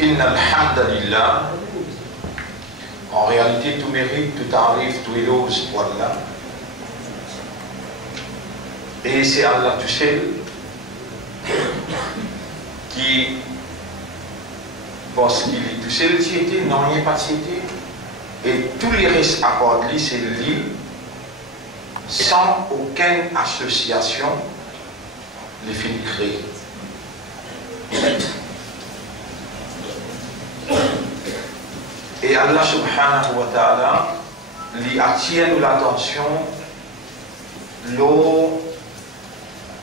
Inna alhamdulillah. En réalité, tout mérite, tout arrive, tout éloge pour Allah. Et c'est Allah tout seul qui, parce qu'il est tout seul, non, il n'y a pas de cité. Et tous les restes accordent lui, c'est lui, sans aucune association, les films créés. Et Allah subhanahu wa ta'ala lui attire l'attention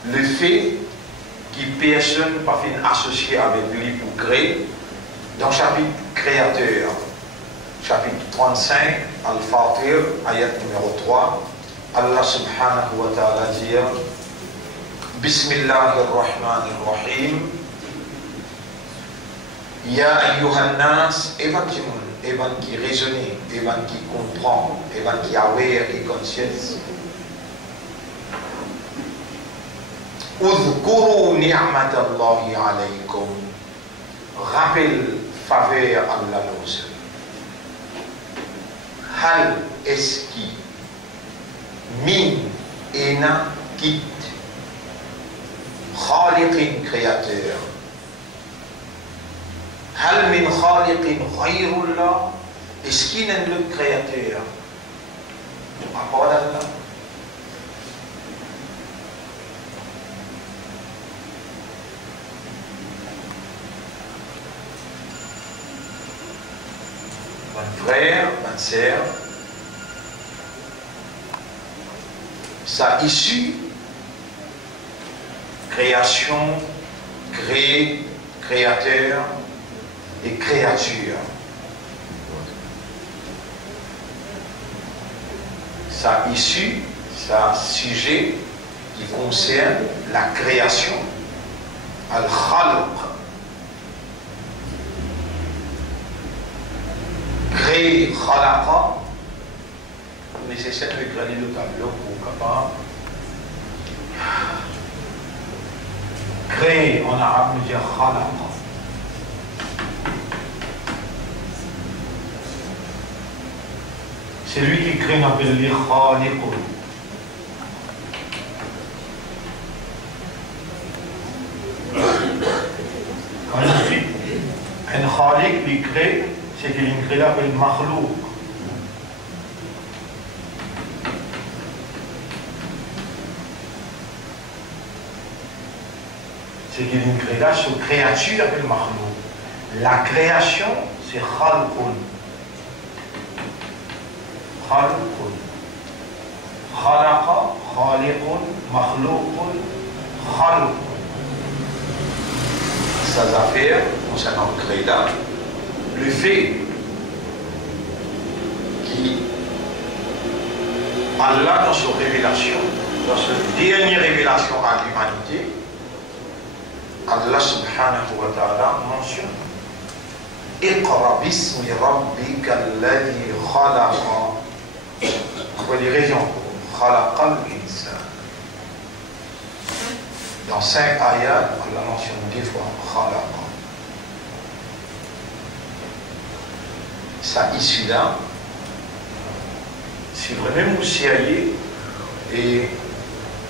le fait que personne ne peut associer avec lui pour créer. Dans le chapitre créateur, chapitre 35, Al-Fatir, ayat numéro 3, Allah subhanahu wa ta'ala dit Bismillahirrahmanirrahim Ya ayyuhan nas, Evan qui raisonne, Evan qui comprend, Evan qui aware et conscience. Udhkuru ni'matallahi alaykum. Rappel faveur Allah l'ose. Hal eski min ena kit khaliqin créateur. Hal min khaliqin ghayrullah. Est-ce qu'il est le créateur à part d'Allah? Mon frère, ma sœur, sa issue, création, créé, créateur et créature. Sa issue, sa sujet qui concerne la création, al-khalq, créer, khalaqa, nécessaire de créer le tableau pour capable. Créer en arabe veut dire khalaqa. C'est lui qui crée, on appelle les khaliqun. Quand il dit un khaliq, il crée, c'est qu'il crée l'appelle makhlouq. C'est qu'il crée là, ce créature appelle makhlouq. La création, c'est khalqun. Khalqun. Khalaqa, khaliqun, makhlouqun, khalqun. Ces affaires concernant le créda, le fait qu'Allah dans sa révélation, dans sa dernière révélation à l'humanité, Allah subhanahu wa ta'ala mentionne Iqra bismi rabbika alladhi khalaqa. Pour les raisons, khalaqal insan. Dans 5 ayats, Allah mentionne 2 fois khalaqa. Ça issue là, si vraiment vous sérieux et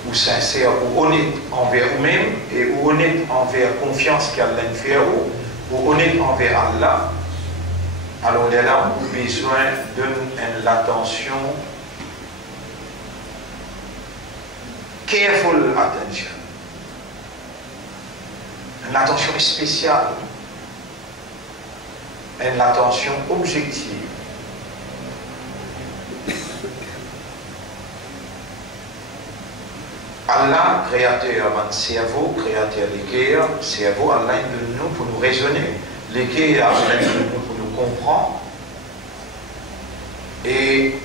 ou sincère ou honnête envers vous-même et ou honnête envers confiance qu'Allah fait ou honnête envers Allah, alors là vous avez besoin d'une attention, careful attention, une attention spéciale, une attention objective. Allah, créateur avant le cerveau, créateur des cœurs, cerveau, Allah est de nous pour nous raisonner. Les cœurs, Allah est de nous pour nous comprendre. Et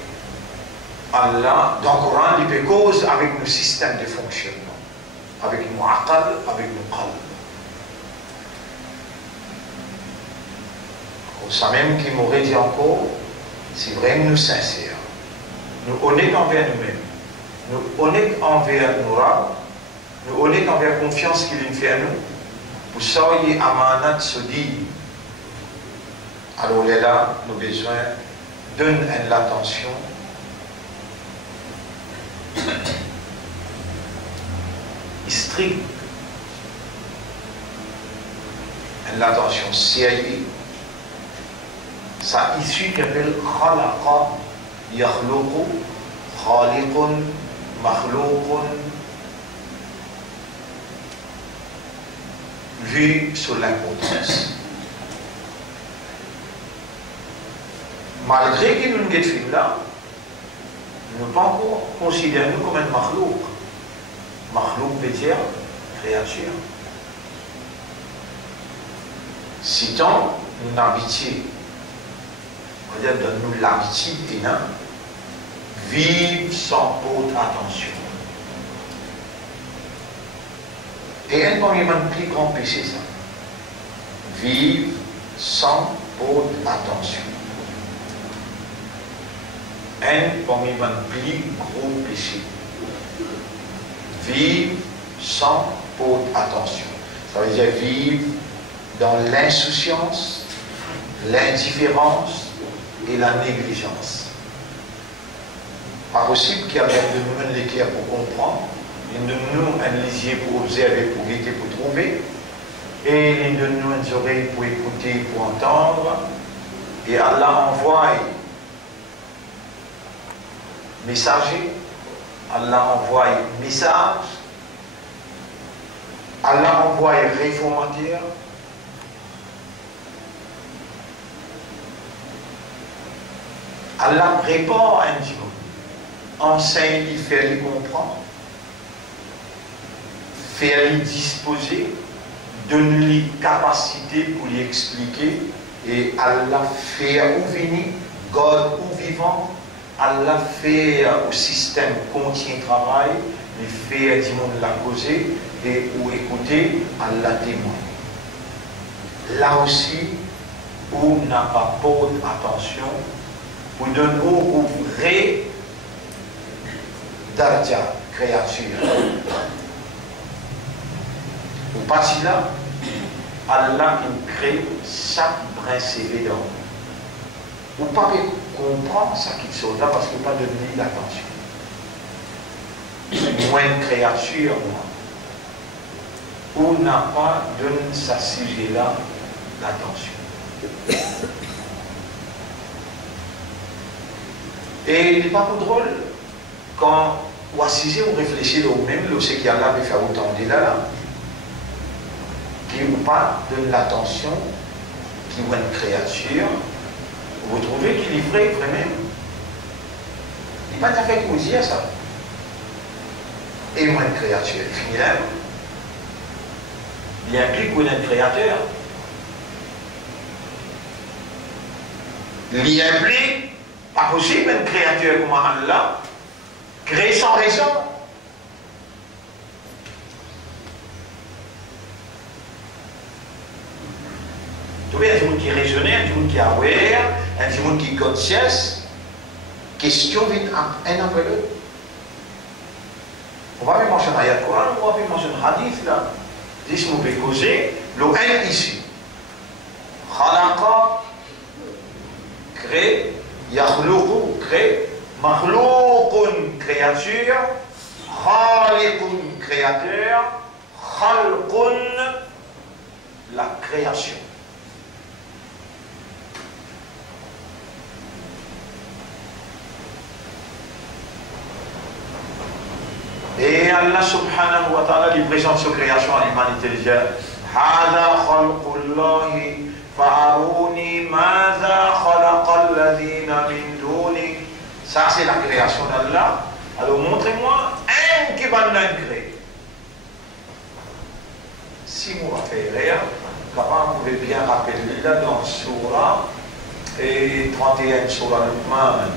Allah, dans le Coran, il peut cause avec nos systèmes de fonctionnement, avec nos aqal, avec nos qalb. Ça même qui m'aurait dit encore, c'est vraiment nous sincères, nous honnêtes envers nous-mêmes. Nous honnêtes envers nos rabbes, nous honnêtes envers la confiance qu'il nous fait à nous, pour ça, il y a amanat se dit, Alors là, nous avons besoin d'une l'attention stricte, l'attention sérieuse. Ça issue qui appelle khalaqa yakhluqu khaliqun makhluqun, vu sur l'importance. Malgré que nous avons ce film-là, nous ne pouvons pas considérer nous comme un makhlouk. Makhlouk veut dire créature. Si tant nous habituons, on va dire donne-nous l'habitude et vivre sans haute attention. Et un parmi les plus grands péchés, ça. Vivre sans haute attention. Un parmi les plus gros péchés. Vivre sans haute attention. Ça veut dire vivre dans l'insouciance, l'indifférence et la négligence. Pas possible qu'il y ait de nous un équerre pour comprendre, une de nous un lisier pour observer, pour guetter, pour trouver, et une de nous un oreilles pour écouter, pour entendre, et Allah envoie messager, Allah envoie message, Allah envoie réformateur, Allah prépare un dimanche, enseigne, il fait lui comprendre, fait lui disposer, donne lui capacité pour lui expliquer, et Allah fait ou venir, God ou vivant, Allah fait au système contient travail, il fait du monde la causer, et ou écouter, Allah témoigne. Là aussi, on n'a pas porté attention, pour donner au vrai darja, créature. Au parti là, Allah nous crée chaque brin CV d'homme. Vous ne pouvez pas comprendre ça qui sont là parce que vous n'avez pas donné l'attention. Moins de créature, moi. On n'a pas donné ce sujet-là l'attention. Et il n'est pas trop drôle quand vous assisez, vous réfléchissez au même, ce qui Allah veut faire autant de là, qui n'ont pas de l'attention, qui ont une créature, vous trouvez qu'il est vrai vraiment. Il n'est pas tout à fait vous dire ça. Et moi une créature, il finit là. Il implique qu'on est un créateur. Il implique pas possible une créature comme Allah, créée sans raison. Tu vois, il y a des gens qui raisonnent, il y a des gens qui aware, il y a des gens qui conscience. Question vient un après l'autre. On va même mentionner un ayat Coran, on va même mentionner un hadith là. Dis moi peut causer, le un ici. Khalaqa, crée. Yakhluqu, crée, makhluqun, créature, khaliqun, créateur, khalqun, la création. Et Allah subhanahu wa ta'ala lui présente sa création à l'humanité. Il dit Hada khalqullahi fa'aruni madha khalaqa alladhina min duni. Ça c'est la création d'Allah. Alors montrez-moi un qui va nous créer. Si vous rappelez rien, vous pouvez bien rappeler là dans Surah et 31, Surah Luqman,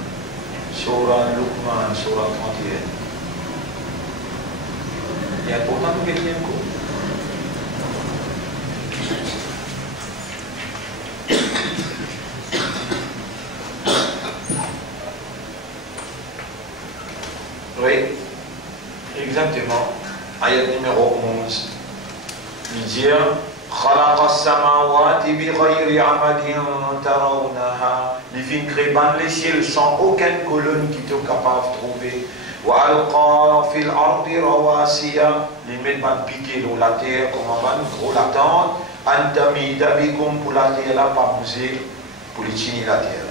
Surah 31. Il y a pourtant nous quelqu'un coup. Oui, exactement. Ayat numéro 11. Il dit خلق السماوات بغير عمد ترونها. Il fit créer les cieux sans aucune colonne qui était capable de trouver. وألقى في الأرض رواسي. Il met ban piqué dans la terre comme un ban gros la tente. أن تميد بكم pour la terre là pas bouger pour les chiner la terre.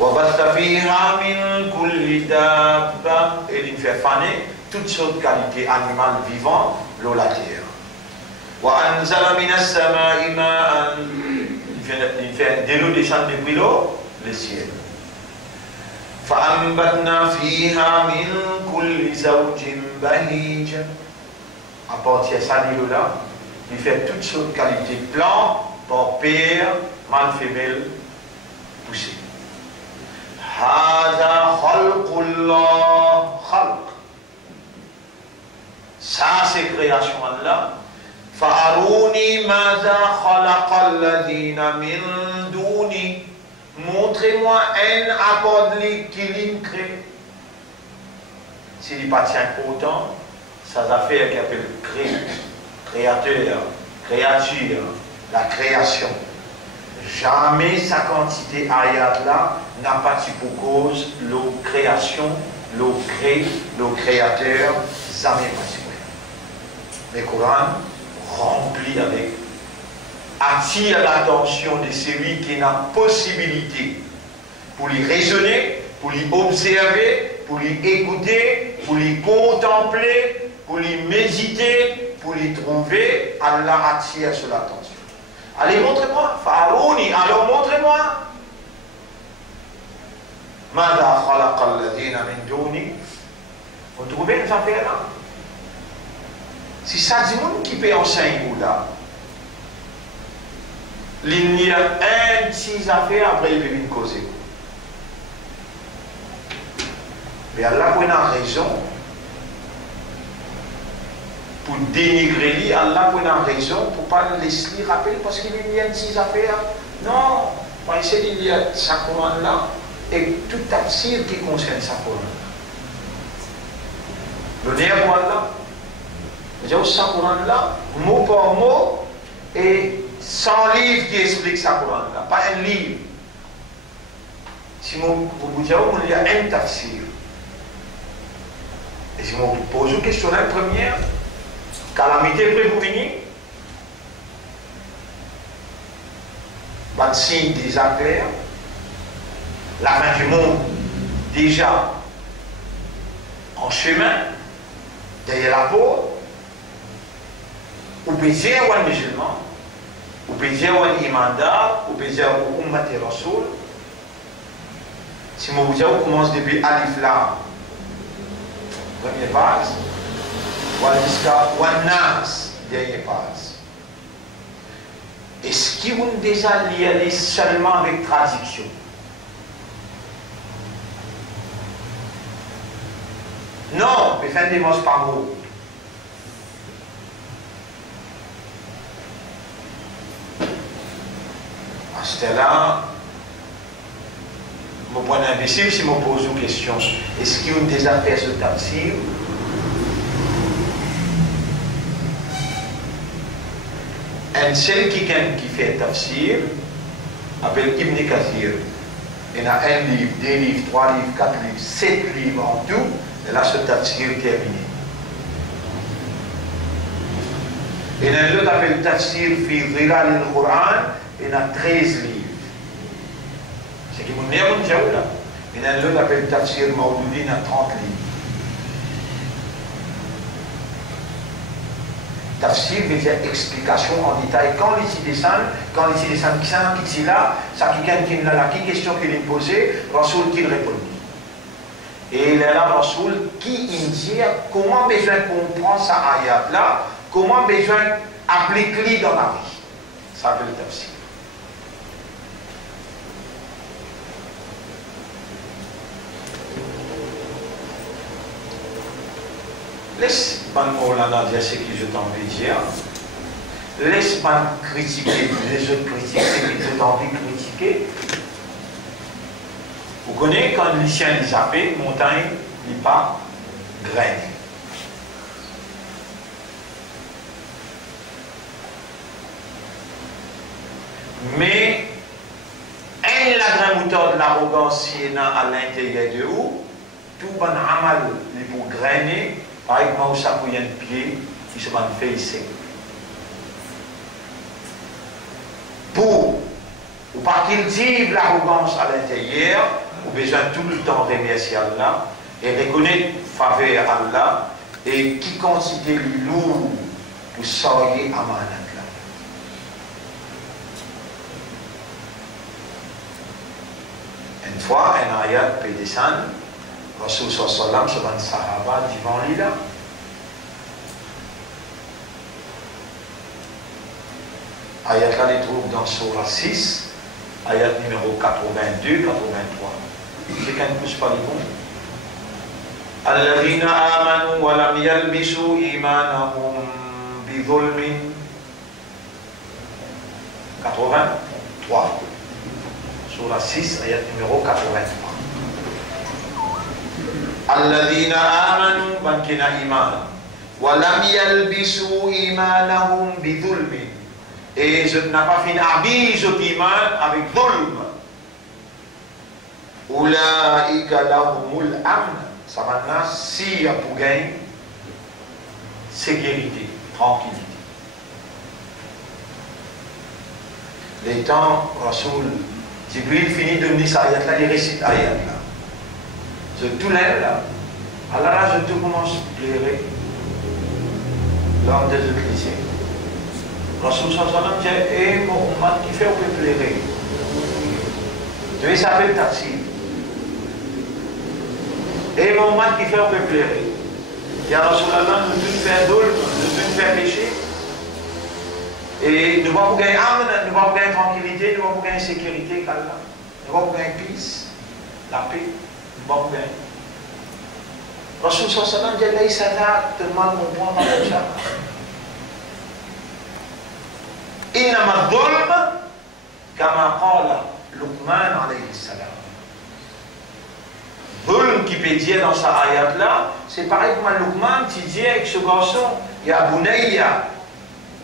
وبث فيها من كل دابة. Et il fait faner toutes sortes de qualités animales vivantes dans la terre. وأنزل من السماء ماء. Il fait de l'eau descendre depuis l'eau, le ciel. فأنبتنا فيها من كل زوج بهيج. À partir de ça, là, il fait toutes sortes de qualités de plantes, par père, mâle, femelle, poussée. هذا خلق الله. خلق. Ça, c'est création Allah. فأروني ماذا خلق الذين من دوني. Montrez-moi un apport qui crée. S'il n'est pas important, ça affaires qui appelle créateur, créature, la création. Jamais sa quantité ayat là n'a pas pour cause l'eau création, l'eau crée, l'eau créateur, jamais pas. Mais le Coran rempli avec, attire l'attention de celui qui n'a possibilité pour lui raisonner, pour lui observer, pour lui écouter, pour lui contempler, pour lui méditer, pour lui trouver. Allah attire sur l'attention. Allez, montrez-moi. Farouni, alors montrez-moi. Mada khalaqa alladhina min duni. Vous trouvez une affaire là? Si ça dit monde qui peut enseigner là, il y a un petit affaire après il peut venir causer. Mais Allah a une raison pour dénigrer lui, Allah a une raison pour ne pas le laisser rappeler parce qu'il y a une petite affaire. Non, on va essayer de lire sa Coran là et tout tafsir qui concerne sa Coran. Le nerf Allah. J'ai aussi sa Coran là, mot par mot, et 100 livres qui expliquent sa Coran là, pas un livre. Si vous vous dites, il y a un tafsir. Et si vous posez une question la première, calamité prévenue, votre signe déjà clair, la fin du monde déjà en chemin, derrière la peau. Ou peut dire un musulman, ou peut dire un imandar, ou peut dire un ummat rasoul. Si vous commence depuis Alif Lam, première phrase, ou jusqu'à Wanas, dernière phrase. Est-ce qu'ils vont déjà lire seulement avec traduction? Non, mais fin des mots par mot. C'est là, mon point imbécile, si je me pose une question, est-ce qu'il y a déjà fait ce tafsir? Un seul qui fait tafsir, appelle Ibn Kathir. Il y a un livre, 2 livres, 3 livres, 4 livres, 7 livres en tout, et là ce tafsir est terminé. Il y a un autre qui appelle Tafsir fi Zilal al-Quran. Il y a 13 livres. C'est qui vous n'est pas déjà là. Il y a un autre qui appelle Tafsir Mawdoudi, il y a 30 livres. Tafsir veut dire explication en détail. Quand les descendent, qui sont là, ça qui est là, qui question qu'il est posée, Rasoul qui répond. Et il est là, Rasoul qui dit comment besoin comprendre ça ayat là, comment besoin appliquer dans la vie. Ça veut le tafsir. Laisse-moi dire ce que je t'en veux dire. Laisse-moi critiquer les autres critiquer ce que j'ai envie de critiquer. Vous connaissez quand les chiens les appellent, montagne n'est pas graine. Mais, elle la grande mouton de l'arrogance qui est à l'intérieur de vous, tout bon amal, les pour grainer, par exemple, ça pour y a un pied qui se fait ici. Pour, ou pas qu'il dise l'arrogance à l'intérieur, ou besoin tout le temps remercier Allah, et reconnaître faveur à Allah, et qui considère lourd pour sortir à manat. Une fois, un ayat peut descendre, Rasul sallam se van sahaba devant lui là. Ayat là, il trouve dans Surah 6, ayat numéro 82, 83. C'est qu'un pouce pas les bons. الذين آمنوا ولم يلبسوا إيمانهم بظلم 83 Surah 6 ayat numéro 83 الذين آمنوا بنكنا إيمانا ولم يلبسوا إيمانهم بظلم et je n'ai pas fait habiller cet iman avec ظلم أولئك لهم الأمن. Ça maintenant, s'il y a pour gagner, sécurité, tranquillité. Les temps, Rasoul, Jibril finit de donner sa ayat là, il récite ayat là. Je tout lève là. Alors là, je tout commence à pleurer. Lors des chrétiens. Rasoul sallam dit, eh, mon mat qui fait, on peut pleurer. Dieu s'appelle Taxi. Et mon mat qui fait, on peut pleurer. Il y a Rasulallah, nous devons faire d'olme, nous devons faire péché. Et nous allons gagner âme, nous allons gagner tranquillité, nous allons gagner sécurité, qu'Allah. Nous allons gagner peace, la paix, nous allons gagner. Rasul sallam dit, là, il s'attaque tellement mon point dans le chat. إنما الظلم كما قال لقمان عليه السلام. Zulm qui peut dire dans sa ayat là, c'est pareil comme Luqman qui dit avec ce garçon, il y a Bunayya,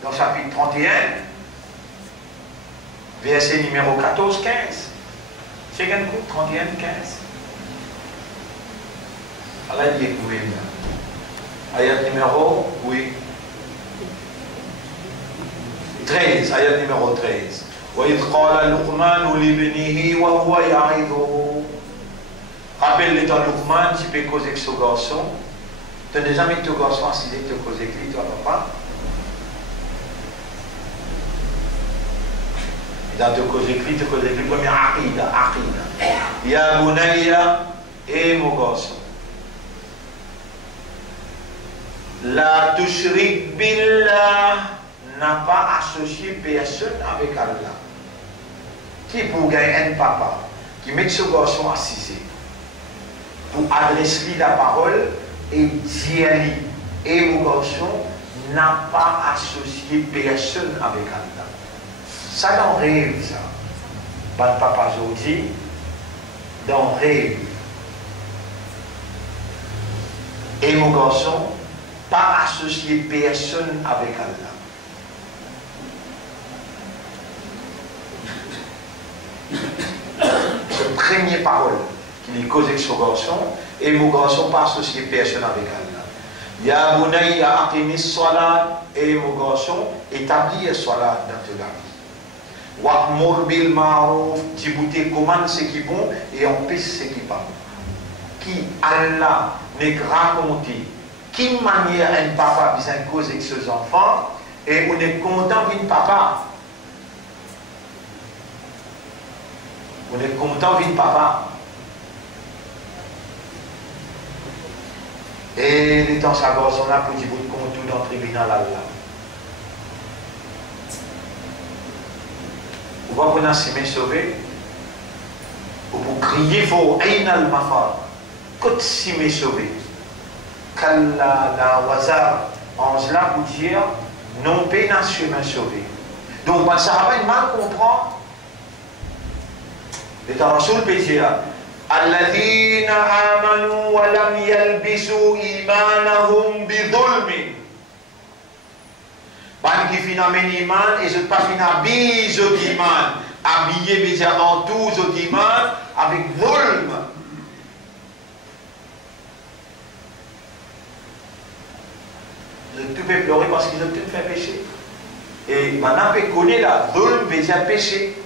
dans chapitre 31, verset numéro 14-15. C'est quel coup 31-15. Allah dit écoutez, ayat numéro, oui. 13, ayat numéro 13. وإذ قال لقمان لابنه وهو يعظه. Rappelle les temps Luqman, tu peux causer avec ce garçon. Tu n'as jamais ton garçon assis, tu as causé avec lui, toi papa. Et dans te causer avec lui, tu causes avec lui, premier aqida. Ya bunayya, et mon garçon. La tushrik billah, n'a pas associé personne avec Allah. Qui pour gagner un papa, qui met ce garçon assis, pour adresser la parole et dire et mon garçon n'a pas associé personne avec Allah. Ça dans rêve ça. Ban papa aujourd'hui dans rêve. Et mon garçon pas associé personne avec Allah. C'est la première parole qui lui cause avec son garçon, et mon garçon pas associé personne avec Allah. Ya bunayya aqimis salat, et mon garçon établit la salat dans ta vie. Wa'mur bil ma'ruf, t'ibouter commande ce qui est bon et empêche ce qui n'est pas bon. Qui Allah n'est raconté, qui manière un papa besoin de causer avec ses enfants, et on est content d'un papa. On est content d'un papa. Et les temps ça va, on a pour dire compte tout dans le tribunal Allah. On va pour nous sauver. Ou pour crier pour Aïna al-Mafar. Côte si me sauver. Kalla la wazar. En cela pour dire non peine à chemin sauvé. Donc ça va mal comprendre. Les temps Rasoul peut dire الذين آمنوا ولم يلبسوا إيمانهم بظلم. Ban qui fin amène iman et je pas fin habille je iman. Habillé veut dire en tout je iman avec volme. Je tout peut pleurer parce qu'ils ont tout fait péché. Et maintenant on peut connaître la volme veut dire péché.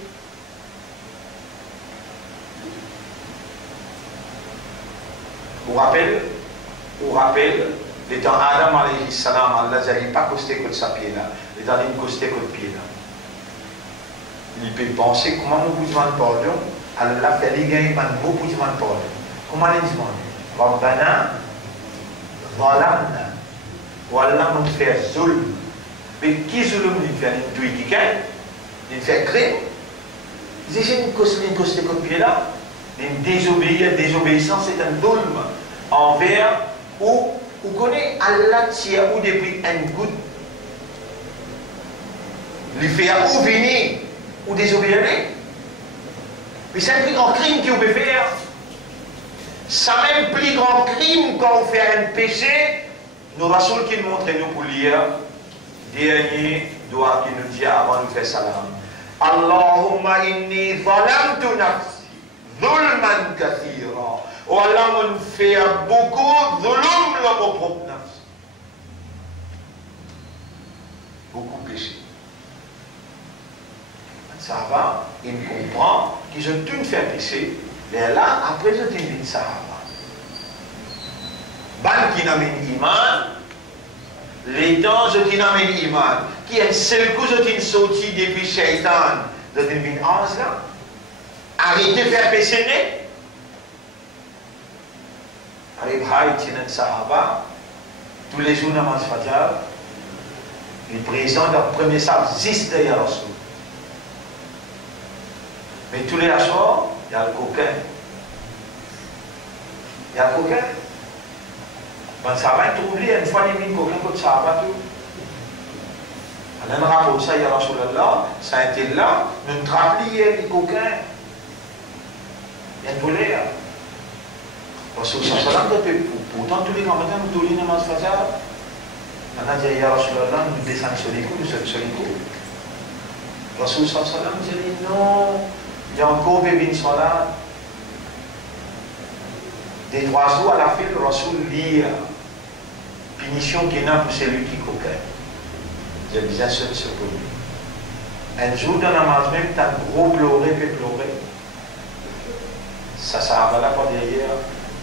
Vous rappelez, les temps Adam alayhi salam, Allah n'allait pas coster que de sa pied là, il allait coster que de pied là. Il peut penser comment nous vous demandons pardon, Allah fait les gains, nous vous demandons pardon. Comment les demander? Rabbana, zalamna, ou Allah nous fait zulm. Mais qui zulm nous fait? Une douille qui gagne, il fait crime. J'ai une coster que de pied là. Une désobéissance c'est un zulm envers ou connaît Allah tient ou depuis un goutte lui faire ou venir ou désobéir. Mais c'est un plus grand crime qu'il peut faire. Ça même plus grand crime quand on fait un péché. Nos rasouls qui nous montrent nous pour lire dernier doigt qui nous dit avant de faire salam. Allahumma inni zalamtu nafsi zulman kathira. Oh Allah on fait beaucoup zulum dans mon propre nafs. Beaucoup péché. Ça va, il comprend qu'ils ont tout fait péché, mais là, après je dis ça va. Ban qui n'amène iman, les temps je dis n'amène iman, qui est seul coup je dis sorti depuis Shaitan, je dis une ange là. Arrêtez de faire péché. Arrive Haïtien Sahaba, tous les jours dans le Fajr, il présente le premier sabre, 10 derrière la soupe. Mais tous les soirs, il y a le coquin. Il y a le coquin. Quand ça va être oublié, une fois il y a le coquin, quand ça va tout. On a un rapport ça, il y a Rasulallah, ça a été là, nous traplions les coquins. Il y a une volée. Rasul sallam pourtant tous les grands matins nous donnons une namaz fajr. On a dit ya Rasulallah, nous descendons sur les coups, nous sommes sur les coups. Rasul sallam dit non, il y a encore bébé salat. Des 3 jours à la fin, le Rasul lit punition qui est là pour celui qui coquin. Je disais ce pour lui. Un jour dans la namaz même, tu as gros pleuré, peut pleurer. Ça va là par derrière.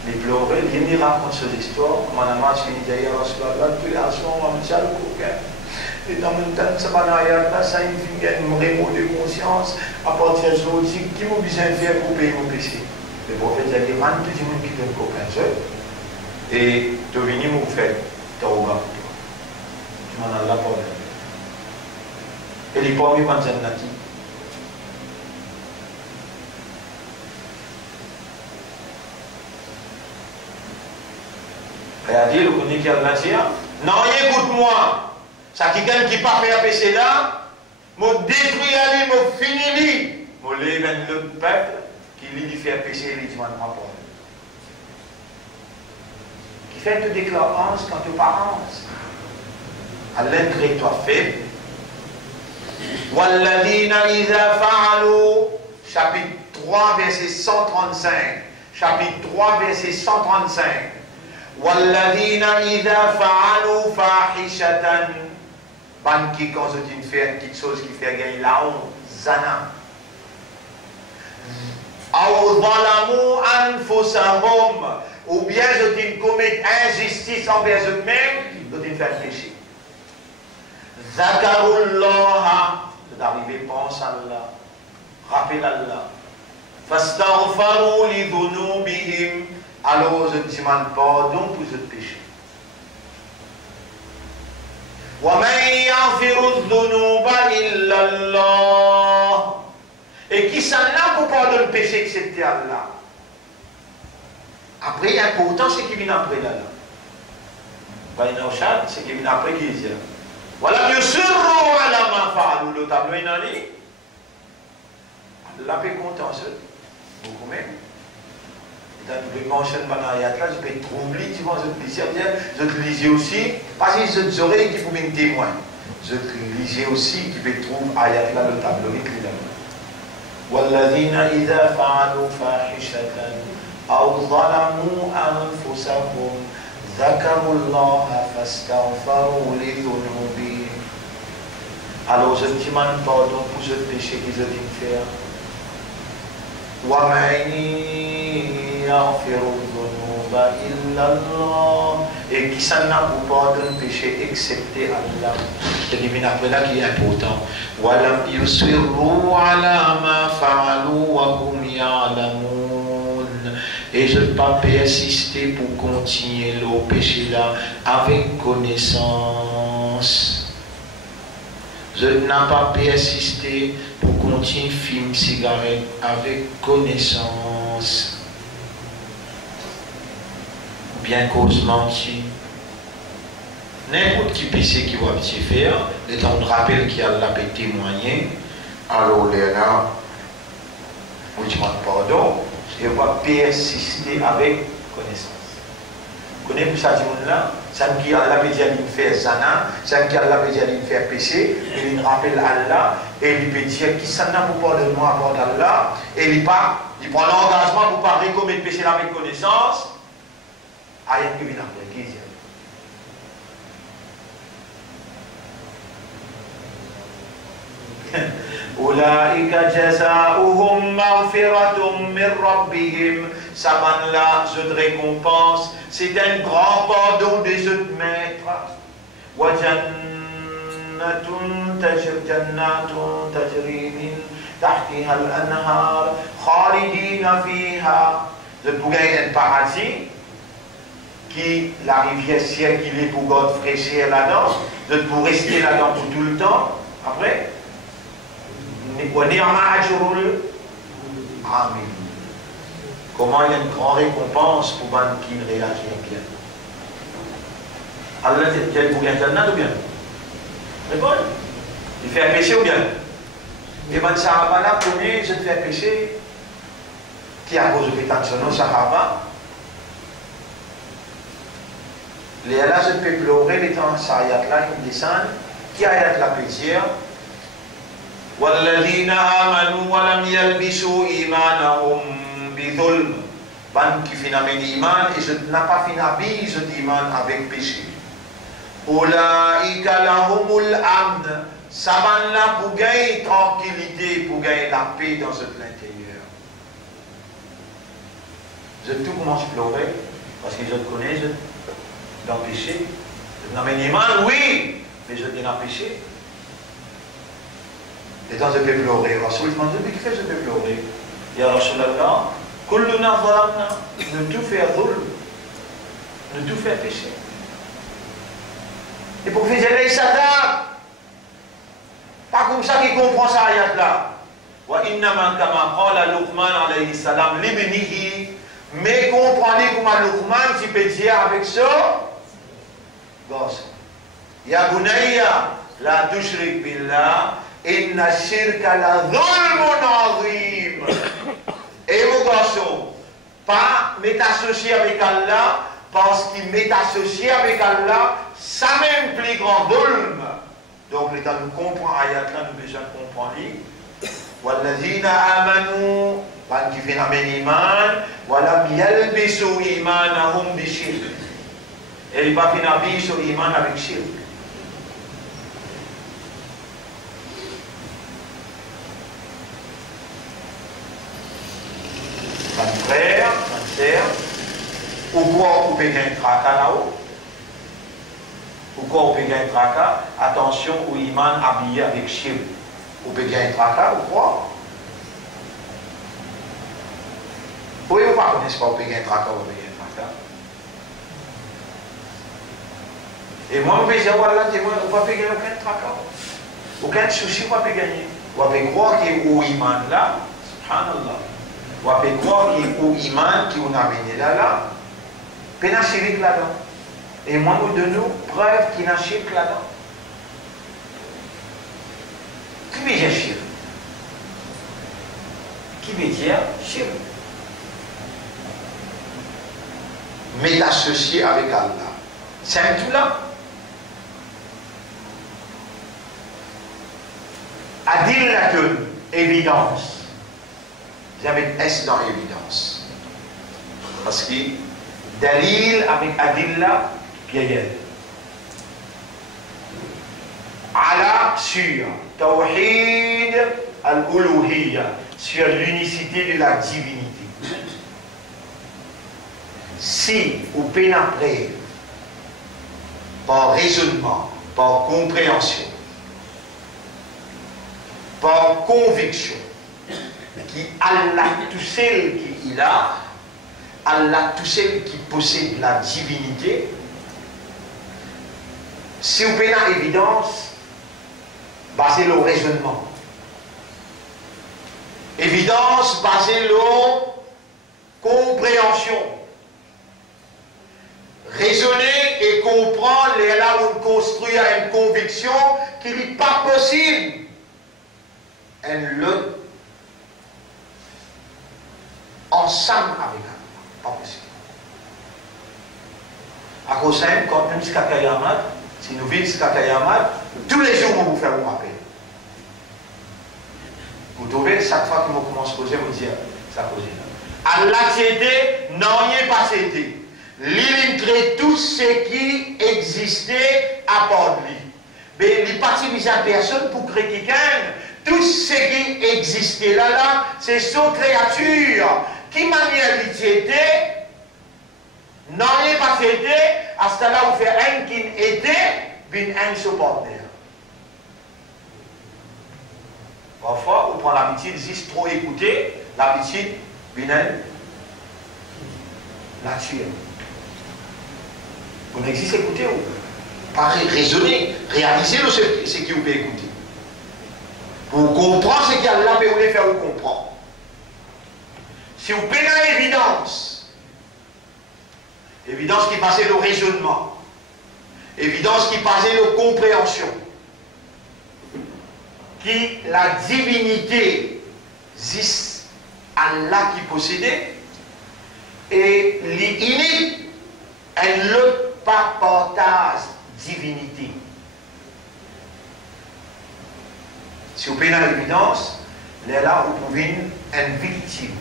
Les pleurer, il y raconte cette histoire, comme on a marché derrière Rasulallah, tous les soirs, on a mis le coquin. Et dans mon temps, ça va là, ça il y a une remords de conscience, à partir de ce moment qui m'a besoin de faire pour payer mon péché. Le prophète a dit, man, tout le monde qui donne le coquin seul, et tu es venu me faire, tu as ouvert pour toi. Tu m'en as là pour lui. Et les pauvres, ils pensent à Nati. C'est-à-dire, le connaît qui a la dire, non, écoute-moi, ça qui gagne qui pas fait péché là, me détruit à lui, me finit lui, me lève un autre peuple qui lui fait péché, lui dit, moi pas. Qui fait te déclarance quand tu parles. Allah crée toi faible. Walladina idha fa'alu, chapitre 3, verset 135. Chapitre 3, verset 135. والذين إذا فعلوا فاحشة ban qui quand je fait une petite chose qui fait gagner la honte zana أو ظلموا أنفسهم ou bien je commettre injustice envers eux-mêmes je faire un péché ذكروا الله d'arriver pense à Allah rappelle Allah فاستغفروا لذنوبهم alors je demande pardon pour ce péché. Et qui s'en a pour pardonner le péché excepté Allah. Après, important, c'est qui vient après là. C'est qui vient après qui dit. Voilà, le sur à la main fa'alou le tableau inani. Allah peut content beaucoup même. Dans le mentionne pendant la là, je peux être troublé, tu vois, je te lisais aussi, parce que je oreilles qui pouvaient me témoigner. je lisais aussi, qui peut trouver ayat là le tableau écrit là. وَالَّذِينَ إِذَا فَعَلُوا فَاحِشَةً أَوْ ظَلَمُوا أَنفُسَهُمْ ذَكَرُوا اللَّهَ فَاسْتَغْفَرُوا لِذُنُوبِهِمْ. Alors je demande pardon pour ce péché qu'ils ont fait. وَمَنْ يَغْفِرُ الذُّنُوبَ إِلَّا اللَّهُ. Et qui s'en a pour pardonner le péché excepté Allah. C'est l'élimine après là qui est important. وَلَمْ يُصِرُّوا عَلَى مَا فَعَلُوا وَهُمْ يَعْلَمُونَ. Et je ne peux pas persister pour continuer le péché là avec connaissance. Je n'ai pas persisté pour continuer film cigarette avec connaissance. Bien cause mentir. N'importe qui péché qui va petit faire, le temps de rappel qui a la témoigné, alors là, vous demandez pardon, et on va persister avec connaissance. Vous connaissez ça du monde là? Ça qui a la média de faire zana, ça qui a la média de faire péché, et il rappelle Allah, et il peut dire qui s'en a pour pardonner moi à part d'Allah, et il prend l'engagement pour ne pas recommettre péché avec connaissance. Ayat que vient après, qui dit? أولئك جزاؤهم مغفرة من ربهم. Ça là, je de récompense, c'est un grand pardon des autres maîtres. وجنة تجري من تحتها الأنهار خالدين فيها. Je pourrais gagner un paradis qui la rivière ciel qui est pour God fraîchir là-dedans, je pourrais rester là-dedans pour tout le temps. Après. Comment il y a une grande récompense pour ceux qui réagissent bien. Allah dit pour bien Jannah ou bien? Réponds. Il fait un péché ou bien? Et ben Sahaba là, combien je te fais un péché? Qui a cause de pétantion, non Sahaba? Les là, je peux pleurer les temps, ça ayat là qui me descend. Qui ayat la pétière? وَالَّذِينَ آمَنُوا وَلَمْ يَلْبِسُوا إِيمَانَهُمْ بِظُلْمٍ. Ban qui finit avec l'iman et je n'ai pas fini avec l'iman avec péché. أُولَٰئِكَ لَهُمُ الْأَمْنُ. Ça va là pour gagner tranquillité, pour gagner la paix dans l'intérieur. Je tout commence à pleurer parce que je connais dans le péché. Je n'ai pas l'iman, oui, mais je n'ai pas péché. Et donc je peux pleurer. Rasoul m'a dit, mais qu'est-ce que je peux pleurer? Ya Rasulallah, kulluna zalamna, nous tout faire dhulm, nous tout faire péché. Et pour faire les Satan, pas comme ça qu'il comprend ça ayat là. Wa innama kama qala Luqman alayhi salam libnihi, mais comprenez comment Luqman tu peux dire avec ça, gosse. Ya bunayya, la tushrik billah. Inna shirka la dhulmun azim. Et mon garçon, pas m'associer avec Allah, parce qu'il m'est associé avec Allah, ça même plus grand dhulm. Donc l'état nous comprend, ayat là, nous besoin de comprendre. Wallazina amanu, ban qui fait l'amen iman, walam yalbisu imanahum bi shirk. Et il va finir sur iman avec shirk. Mon frère, ma sœur, pourquoi on peut gagner un tracas là-haut? Pourquoi on peut gagner un tracas? Attention au iman habillé avec shirk. On peut gagner un tracas ou quoi? Oui ou pas connaissez pas on peut gagner un tracas ou on peut gagner un tracas? Et moi, je vais dire, voilà, on ne va pas gagner aucun tracas. Aucun souci, on ne va pas gagner. On va croire qu'il y a un iman là, subhanallah. On va croire qu'il y a un iman qui nous a amené là, puis il y a un shirk là-dedans. Et moi, nous donnons preuve qu'il y a un shirk là-dedans. Qui veut dire shirk? Qui veut dire shirk? Mais associé avec Allah. C'est un tout là. Adillatun, évidence. J'avais S dans évidence. Parce que dalil avec adilla, piayel. Ala sur tawhid al-uluhiyya, sur l'unicité de la divinité. Si ou pénétrer par raisonnement, par compréhension, par conviction, qui Allah tout seul qui il a, Allah tout seul qui possède la divinité, si vous avez une évidence, basée sur le raisonnement. Évidence basée sur la compréhension. Raisonner et comprendre, et là où on construit une conviction qu'il n'est pas possible. Elle le ensemble avec elle. Pas possible. À cause de ça, quand nous sommes Kakayamat, si nous vivons Kakayamat, tous les jours, on vous fait un rappel. Vous trouvez, chaque fois que je commence à causer, je me dis, ça cause. Allah s'était, non, il n'est pas c'était. Il crée tout ce qui existait à part lui. Mais il n'est pas suffisant à personne pour créer quelqu'un. Tout ce qui existait là, c'est son créature. Qui manière il était, non, il n'est pas c'était, à ce là où fait un qui était, bien un supporter. Parfois, on prend l'habitude, juste trop écouter, l'habitude, bien nature. Vous n'existez écouter ou pas raisonner, réaliser ce que vous pouvez écouter. Pour comprendre ce qu'il y a là, vous voulez faire, vous comprendre. Si vous prenez l'évidence, évidence qui passait le raisonnement, évidence qui passait le compréhension, qui la divinité, c'est Allah qui possédait, et l'init, elle le pas partage divinité. Si vous prenez l'évidence, là vous pouvez être victime.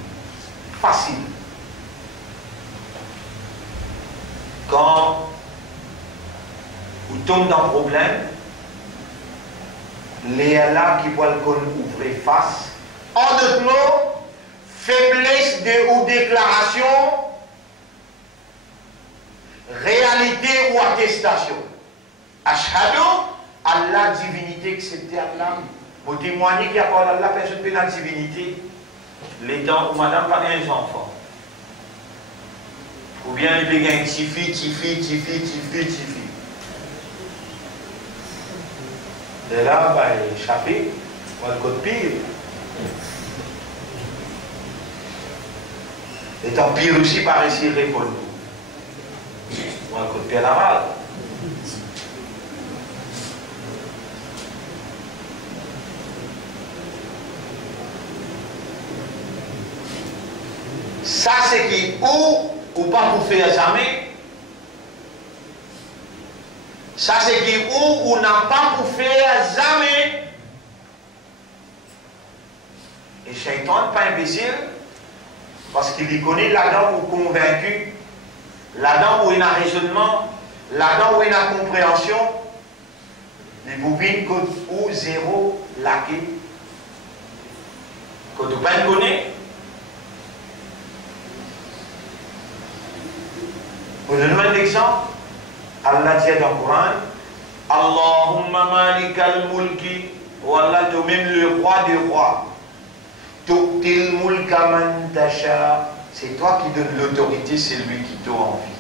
Facile. Quand vous tombez dans un problème, les là qui peuvent ouvrir face, en d'autres mots, faiblesse ou déclaration, réalité ou attestation. Ashhadu, Allah, divinité, etc. Vous témoignez qu'il n'y a pas d'Allah, personne ne peut la divinité. Les dents, ou madame, pas des enfants. Ou bien il peut gagner tifi. Et là, bah, il échappé, ou le code pire. Et tant pire aussi par ici, répondre. Ou le code pire naval. Ça, c'est qui ou pas pour faire jamais. Ça, c'est qui ou n'a pas pour faire jamais. Et Shaitan, pas imbécile, parce qu'il y connaît là-dedans où convaincu, là-dedans où il y a un raisonnement, là-dedans où il y a une compréhension, les bobines ou zéro laqué. Quand tu ne connais pas, pour donner un exemple, Allah dit dans le Coran, Allahumma malik al-mulki, Wallah, tu même le roi des rois. Tu'til mulka man tasha, c'est toi qui donnes l'autorité, c'est lui qui t'a envie.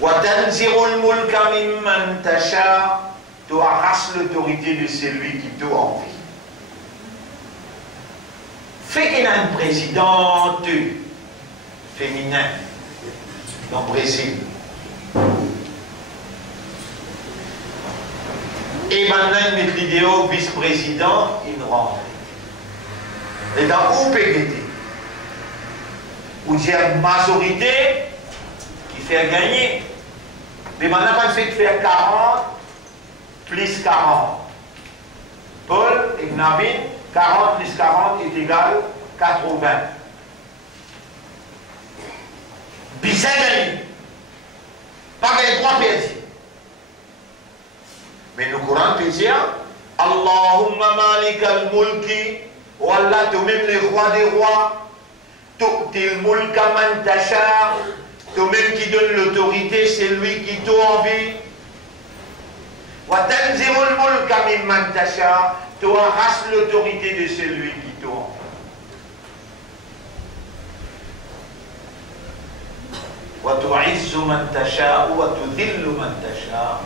Wa tanzirul mulka mimman tasha, tu arraches l'autorité de celui qui t'a envie. Fait qu'il a une présidente féminin dans le Brésil. Et maintenant, il met vidéo vice-président, il rentre. Et dans OPGT, où il y a une majorité qui fait gagner. Mais maintenant, quand il fait faire 40 plus 40, Paul Nabin, 40 plus 40 est égal 80. Bisagani. Pas qu'il droit perdu. Mais le Coran peut dire Allahumma malik al-mulki, ou Allah, toi-même le roi des rois, tu'til mulka man tasha, toi-même qui donne l'autorité, c'est lui qui t'a envie. Wa tanzirul mulka mimman tasha, tu arraches l'autorité de celui qui t'a envie. Wa tu'izzu man tasha, wa tudhillu man tasha,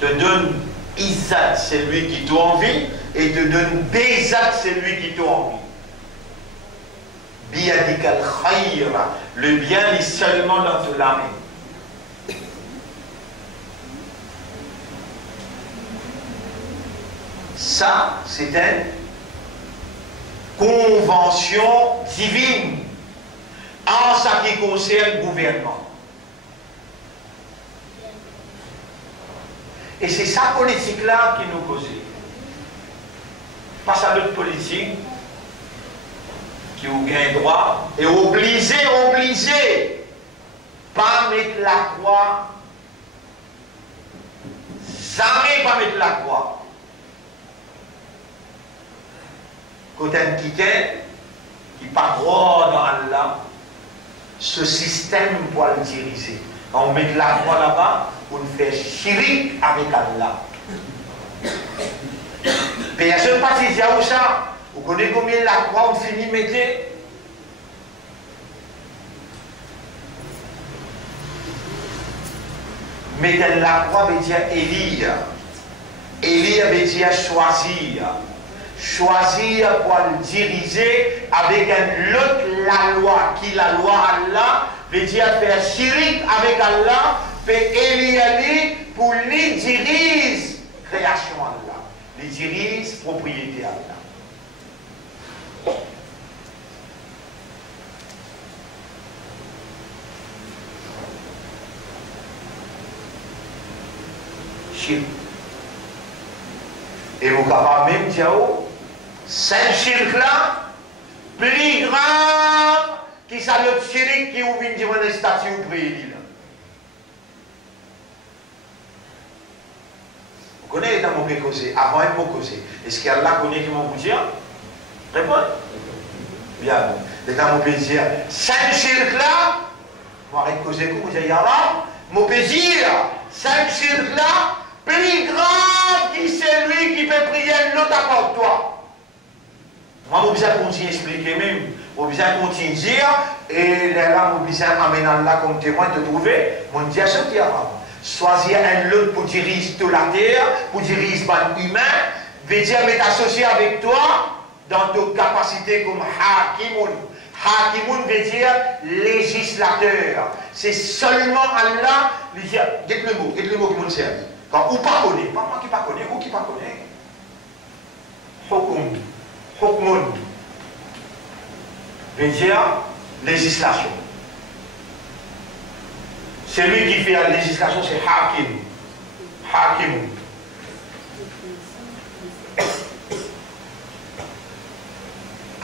te donne Izzat, c'est lui qui t'a envie, et te donne Bezat, c'est lui qui t'a envie. Biyadikal khayra, le bien est seulement dans ta main. Ça, c'est une convention divine en ce qui concerne le gouvernement. Et c'est sa politique-là qui nous cause. Pas à l'autre politique qui vous gagne droit et obligé, pas mettre la croix, jamais pas mettre la croix. Quand un qui part droit dans Allah, ce système pour le diriger. On met la croix là-bas, on fait chirik avec Allah. Personne ne participe à ça. Vous connaissez combien la croix on finit de mettre? Mettre la croix veut dire élire. Élire veut dire choisir. Choisir pour le diriger avec un autre la loi, qui la loi Allah, veut dire faire chirik avec Allah, fait élire pour les dirige création Allah, les dirige propriété Allah. Chirik. Et vous pouvez même dire, c'est chirik là, plus grave qui ça le chirik qui ouvre une dans les statues ou prier. Vous connaissez dans mon causé, avant un mot causé. Est-ce qu'Allah connaît qui m'en dire? Répondez. Bien, dans mon plaisir, c'est chirik là, moi arrête de causer comme vous dites, Yallah, mon plaisir, c'est chirik là, plus grave qui c'est lui qui peut prier l'autre à toi. Moi, je vais continuer à expliquer même. Je vais continuer à dire, et là, je vais amener Allah comme témoin de trouver. Mon Dieu, ce qui a choisir un autre pour diriger toute la terre, pour diriger le humain, veut dire m'être associé avec toi dans tes capacités comme Hakimoun. Hakimoun veut dire législateur. C'est seulement Allah lui dire, dites le mot qui me sert. Quand ou pas connaît, pas moi qui pas connaît, ou qui pas connaît. Hukum. Hukmun veut dire législation. Celui qui fait la législation, c'est Hakim. Hakim.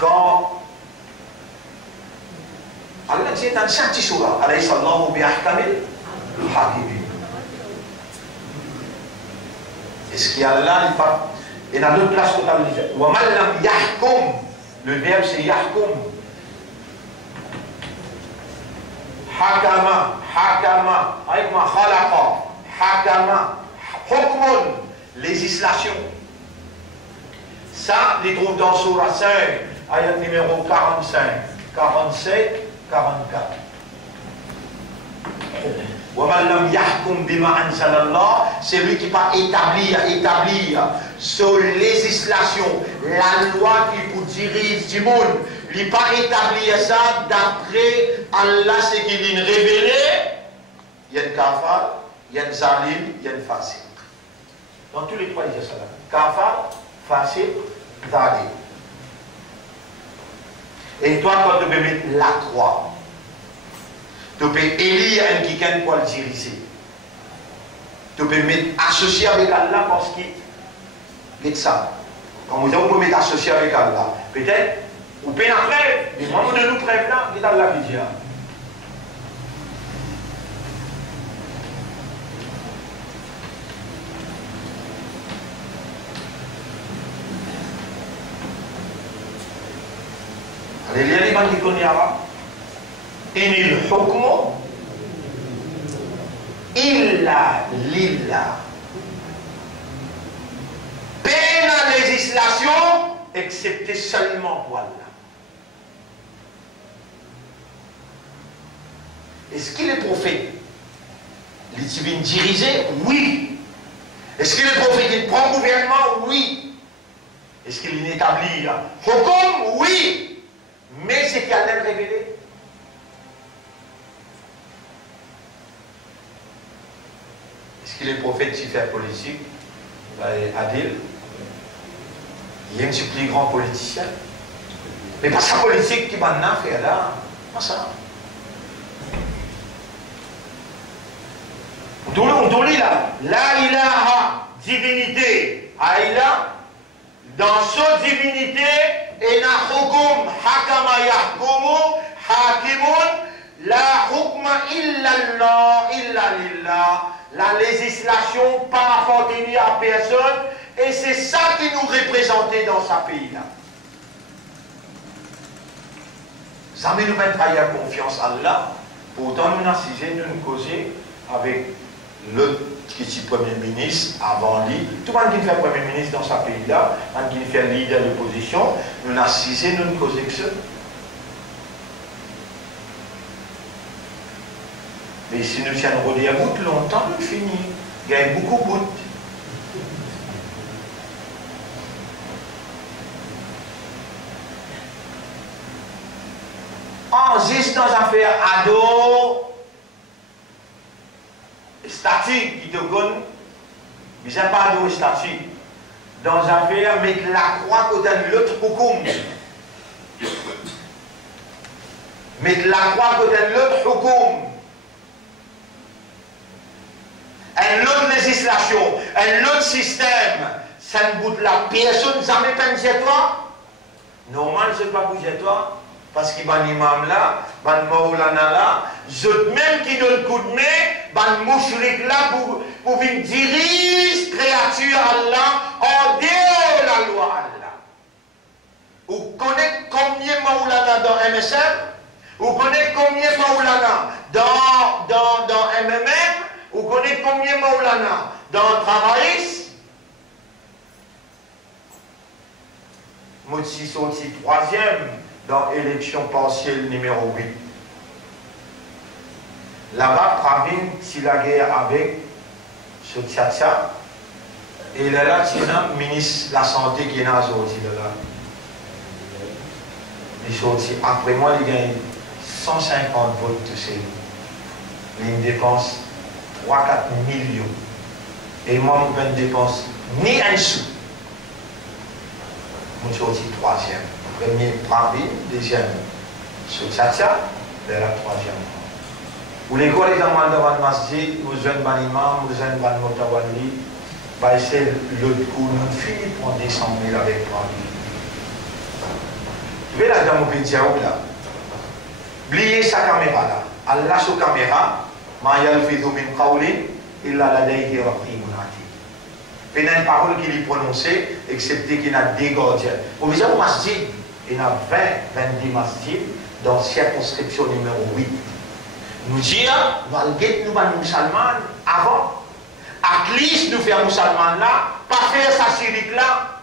Quand Allah dit dans chaque surah, alayhi sallahu bi ahkamil hakimin. Est-ce qu'il y a là, et dans d'autres places, on a dit, wa man lam yahkum, le verbe c'est yahkum. Hakama, hakama, avec ma khalaqa, hakama, hukmun, législation. Ça, les trouve dans Surah 5, ayat numéro 45, 47, 44. C'est lui qui va établir sur législation, la loi qui vous dirige du monde. Il va établir ça d'après Allah, ce qu'il a révélé. Il y a un kafar, il y a un zalim, il y a un fasik. Dans tous les trois, il y a ça là. Kafar, fasik, zalim. Et toi, quand tu peux mettre la croix, tu peux élire un quelqu'un pour le diriger. Tu peux mettre associé avec Allah parce qu'il est ça. Quand vous avez mettre associé avec Allah, peut-être, ou bien après, mais moi, on nous prête là, qui est Allah qui dit. Allez, les gens qui connaissent Allah, il hukmu illa lillah. Peine à législation, excepté seulement pour Allah. Est-ce qu'il est prophète? Les divines dirigés? Oui. Est-ce qu'il est prophète? Il prend gouvernement? Oui. Est-ce qu'il est établi? Hukum? Oui. Mais c'est qu'Allah révélé. Est-ce qu'il est prophète s'il fait politique? Adil, il y a un plus grand politicien. Mais pas sa politique qui m'a fait là. Pas ça. On lit là. La ilaha, divinité. Aïla, dans sa divinité, et na hukum hakama yahkumu hakimun la hukma illa Allah illa lillah. La législation pas appartenir à personne, et c'est ça qui nous représentait dans ce pays-là. Jamais nous mettre à confiance à Allah. Pourtant, nous avons nous causer avec le petit premier ministre avant lui. Tout le monde qui fait premier ministre dans ce pays-là, tout le monde qui fait leader de l'opposition, nous avons assisé, nous causer que ça. Mais si nous tiens rodé à bout longtemps, nous finissons. Il y a beaucoup de bout. En juste dans l'affaire ado, statut qui te donne, mais c'est pas ado statut. Dans l'affaire, mettre la croix côté de l'autre hukum. Mettre la croix côté de l'autre hukum. Un autre législation, un autre système, ça ne goûte la personne, jamais pas chez toi. Normal, c'est pas pour chez toi, parce qu'il y a un imam là, un maoulana là, je même qui donne le coup de main, un mouchrik là pour venir diriger créature Allah en dehors de la loi Allah. Vous connaissez combien maoulana dans MSM? Vous connaissez combien maoulana dans MMM? Vous connaissez combien Maulana dans Travaillis? Moi, je suis sorti troisième dans l'élection partielle numéro 8. Là-bas, Pravin, c'est la guerre avec ce Tchatcha. Et là, c'est le ministre de la Santé qui est là sorti là. Il est sorti. Après moi, il gagne 150 votes de ces. Il dépense 3-4 millions. Et moi, je ne dépense ni un sou. Je suis sorti troisième. Premier, Pravin, deuxième, sur Tchatcha, et la troisième. Ou les gars, les gamins devant le masjid, nous jeunes ban imam, nous jeunes ban motawali, c'est le coup, nous finissons pour descendre avec Pravin. Tu veux la dame au Pétiaou là? Oubliez sa caméra là. Allah sur caméra. Ma yalfidhu min qawlin illa ladayhi raqibun atid. Il y a une parole qu'il est prononcée, excepté qu'il y a des gardiens. Au visage au masjid, il y a 20-22 masjid dans circonscription numéro 8. Nous disons, nous allons nous les musulmans avant. À least nous faire musulmans là, pas faire sa syrique là.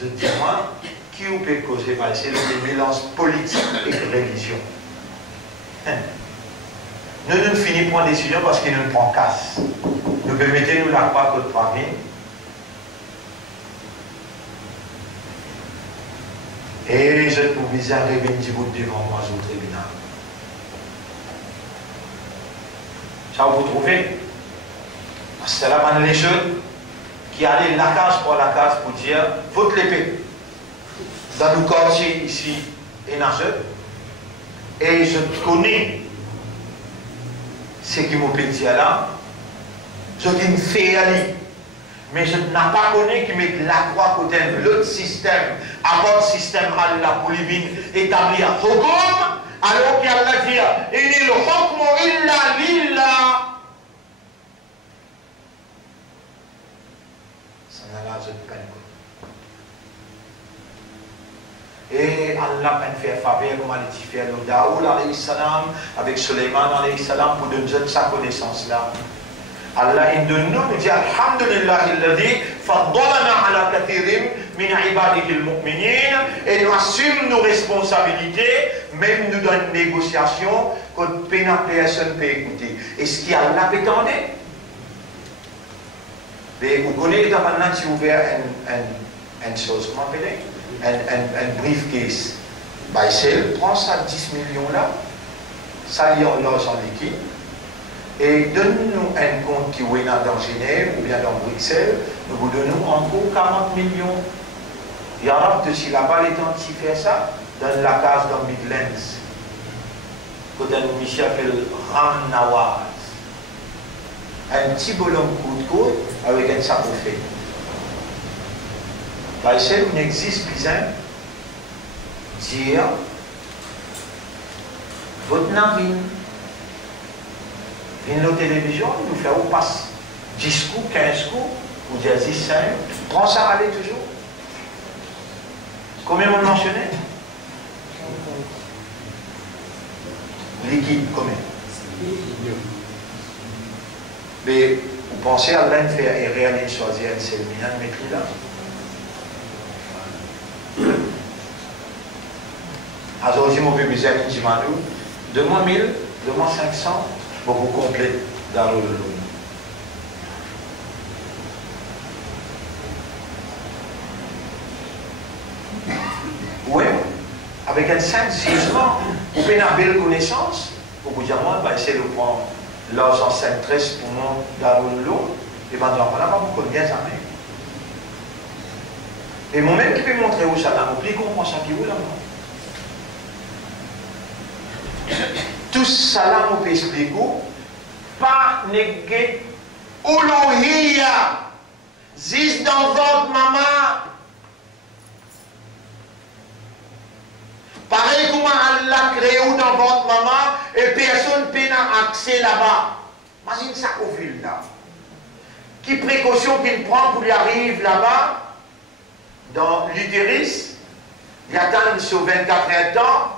Je dis moi, qui vous peut causer mal, c'est le mélange politique et religion. Nous ne finissons pas en décision parce qu'il nous prend casse. Nous permettez-nous la croix contre Pravin. Et je trouve bizarre de venir devant moi au tribunal. Ça vous trouvez? Parce que c'est là les jeunes qui allaient la case pour la case pour dire vote l'épée. Dans le quartier ici et Nageux. Et je connais ce qui m'a dit là. Ce qui me fait aller. Mais je n'ai pas connu qui met la croix côté de l'autre système, avant le système Allah pour lui établir Hukum, alors qu'Allah dit, il le hukmu illa lillah. Ça n'a pas de peine. Et Allah peut faire faveur comme il a fait le Daoud alayhi salam avec Suleiman alayhi salam pour donner sa connaissance là. Allah il donne nous dit alhamdulillah alladhi faddalana ala kathirin min ibadihi almu'minin et nous assume nos responsabilités même nous dans une négociation que personne peut écouter. Est-ce qu'il Allah peut tendre? Mais vous connaissez dans maintenant si vous ouvert une chose, comment on appelle? Un briefcase. Bah, il prend ça 10 millions là, ça y est en l'argent liquide, et donne-nous un compte qui est dans Genève ou bien dans Bruxelles, nous vous donnons encore 40 millions. Il y en a de si là-bas les temps de faire ça, dans la case dans Midlands, côté un monsieur appelle Ram Nawaz. Un petit bonhomme coup de côte avec un sac au fait. Bah, il n'existe plus un dire votre navine vient la télévision, nous fait ou passe 10 coups, 15 coups, ou 10, 5, prends ça, allez toujours. Combien vous mentionnez? Liquide, combien? Mais vous pensez à l'un faire et réaliser choisir un seul minant de mettre là? Alors, si mon bébé est un petit manou, de moins 1000, de moins 500, beaucoup complet dans le lot. Oui, avec un simple jugement, vous pouvez avoir une belle connaissance, vous pouvez dire, moi, je vais essayer de prendre l'argent 5-13 pour moi dans le lot, et bien, on n'a pas beaucoup de bien jamais. Et moi-même qui peux montrer où ça là, vous pouvez comprendre ça qui est où là. Tout ça là, on peut expliquer, pas néguer Uluhiyya, zis dans votre maman. Pareil comme Allah crée dans votre maman et personne n'a pas accès là-bas. Imagine ça au fil là. Qui précaution qu'il prend pour y arriver là-bas, dans l'utérus, il attend sur 24 heures de temps,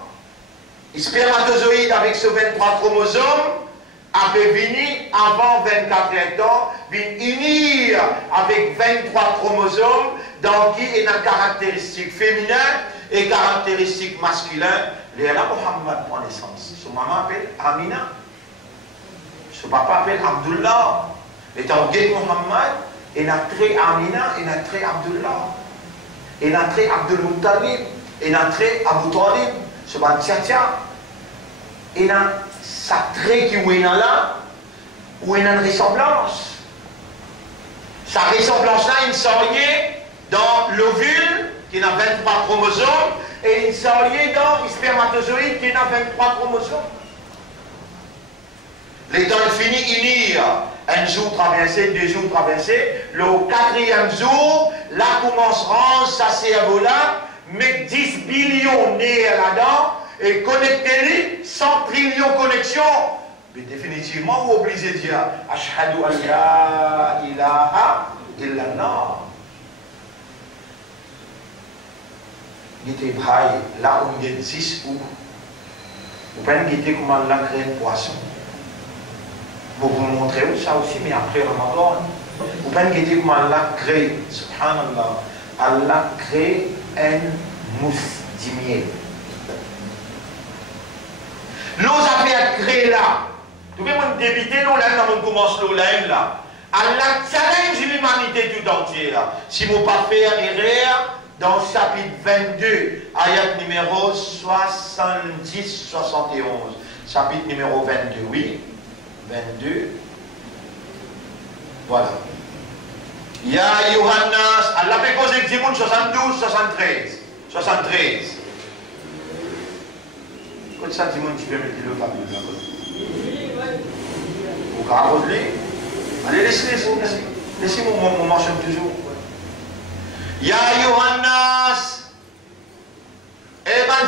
le spermatozoïde avec ce 23 chromosomes a pu venir avant 24 heures de temps, unir avec 23 chromosomes, dans qui est une caractéristique féminin et caractéristique masculin. Et là, Mohammed prend naissance. Son maman appelle Amina. Son papa appelle Abdullah. Et dans le Mohammed, il a trait Amina, il a trait Abdullah. Il a trait Abdul Muttalib, il a trait Abu Talib, ce ban Tchatia. Il a sa trait qui est là, où il a une ressemblance. Sa ressemblance-là, il s'enligne dans l'ovule, qui a 23 chromosomes, et il s'enligne dans le spermatozoïde, qui a 23 chromosomes. Les temps finis, unir. Un jour traversé, 2 jours traversés, le 4e jour, là commenceront sa cerveau-là, met 10 billions nés là-dedans, et connectez-les, 100 trillions de connexions. Mais définitivement, vous obligez de dire, Ashhadu an la ilaha illallah. Il était braille, là où il y a 10 ou. Vous pouvez guetter comment Allah crée un poisson. Pour vous montrer où ça aussi, mais après Ramadan, vous pouvez guetter comment Allah crée, subhanallah, Allah crée un mousse d'imier. L'eau a fait créer là. Tout le monde débiter l'eau là, quand on commence l'eau là. Allah challenge l'humanité tout entière. Si vous ne pas faire erreur, dans le chapitre 22, ayat numéro 70-71. Chapitre numéro 22, oui. 22. Voilà. Ya Yohannas, Allah fait cause de 72, 73. 73. Quand ça, tu peux mettre le tableau là. Vous carrez. Allez, laissez-moi, on mentionne toujours. Ya Yohannas, Eman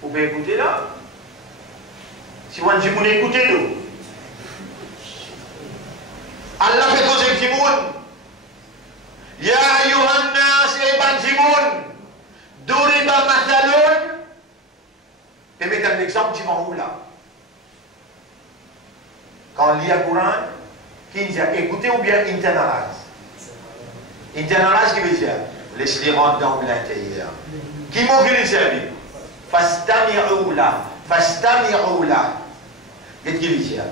vous pouvez écouter là? Si vous avez écoutez-le. Allah fait causer Jimoun. Ya Yohannas Eban Jimoun. Doriba Mathalon. Et mettez un exemple, tu vas où là? Quand on lit le Coran, qui dit écoutez ou bien internalise? Internalise qui veut dire laisse-les rentrer dans l'intérieur. Qui m'a dit ça? Fastami'u la. Fastami'u la. Qu'est-ce qu'il veut dire?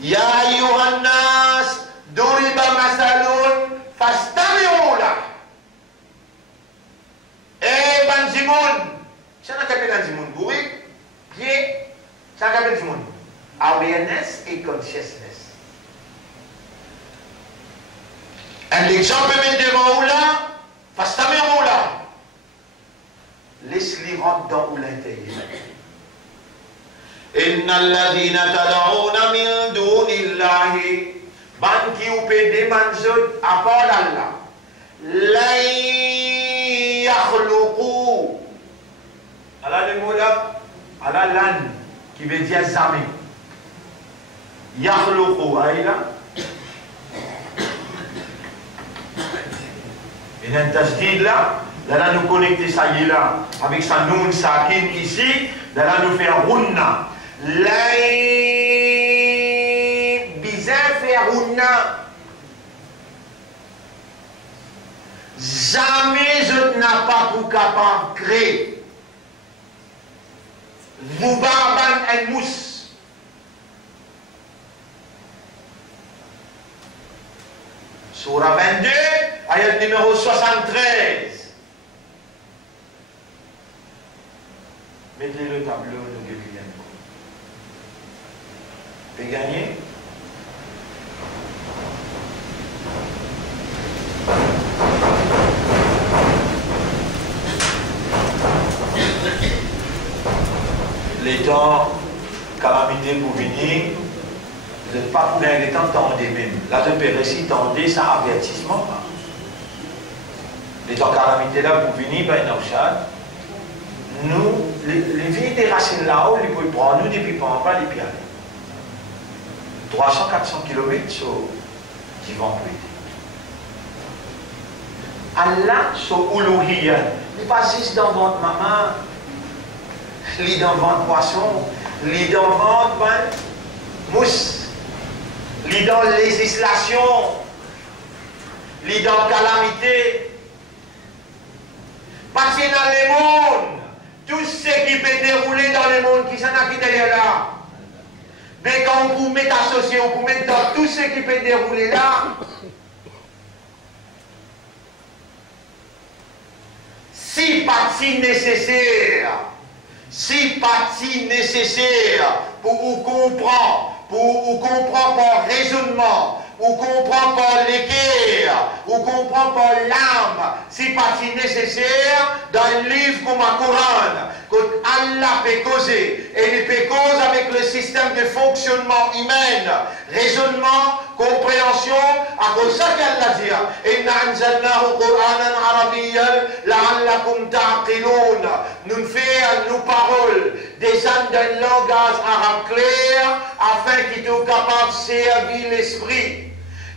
Ya Yohannas. Doriba Masalun Fastami'u la. Eh Banjimoun. C'est un appel Banjimoun. Oui. Bien. C'est un appel Banjimoun. Awareness et consciousness. Un exemple maintenant là. Fastami'u la. Laisse-les rentrer dans l'intérieur. Inna alladhina tad'una min dunillahi. Ban qui ou peut demander à part Allah. La yakhluqu. Allah le mot là, Allah lan qui veut dire jamais. Yakhluqu aïla. Et dans le tasdid là, là nous connecter ça y est là avec sa noun sakin ici, là nous faire runna. Jamais je n'ai pas pour capable de créer. Vous barban un mousse. Surah 22, ayat numéro 73. Mettez le tableau de Guillaume. Vous pouvez gagner. Les temps, calamité pour venir, vous n'êtes pas pour les temps tendez même. Là, je peux réciter tendez sans avertissement. Les temps calamité là pour venir, ben, nous, les vies des racines là-haut, ils peuvent prendre nous depuis pas les pieds. 300-400 km qui vont prêter. Allah, son oulouhiya, il passe juste dans votre maman. Lit dans ventre poisson, lit dans ventre mousse, lit dans législation, lit dans calamité. Parce que dans le monde, tout ce qui peut dérouler dans le monde, qui s'en a quitté là. Mais quand vous mettez associé, vous mettez dans tout ce qui peut dérouler là. Si partie nécessaire. Si partie nécessaire pour vous comprendre par raisonnement, vous comprendre par l'équerre, vous comprendre par l'âme, si partie nécessaire dans un livre comme le Coran, que Allah peut causer, et il peut causer avec le système de fonctionnement humain, raisonnement, compréhension, à cause de ça qu'Allah dit, Inna anzalnahu Qur'anan Arabiyyan la'allakum ta'qilun. Nous faisons nos paroles, descendent d'un langage arabe clair, afin qu'ils soient capables de servir l'esprit.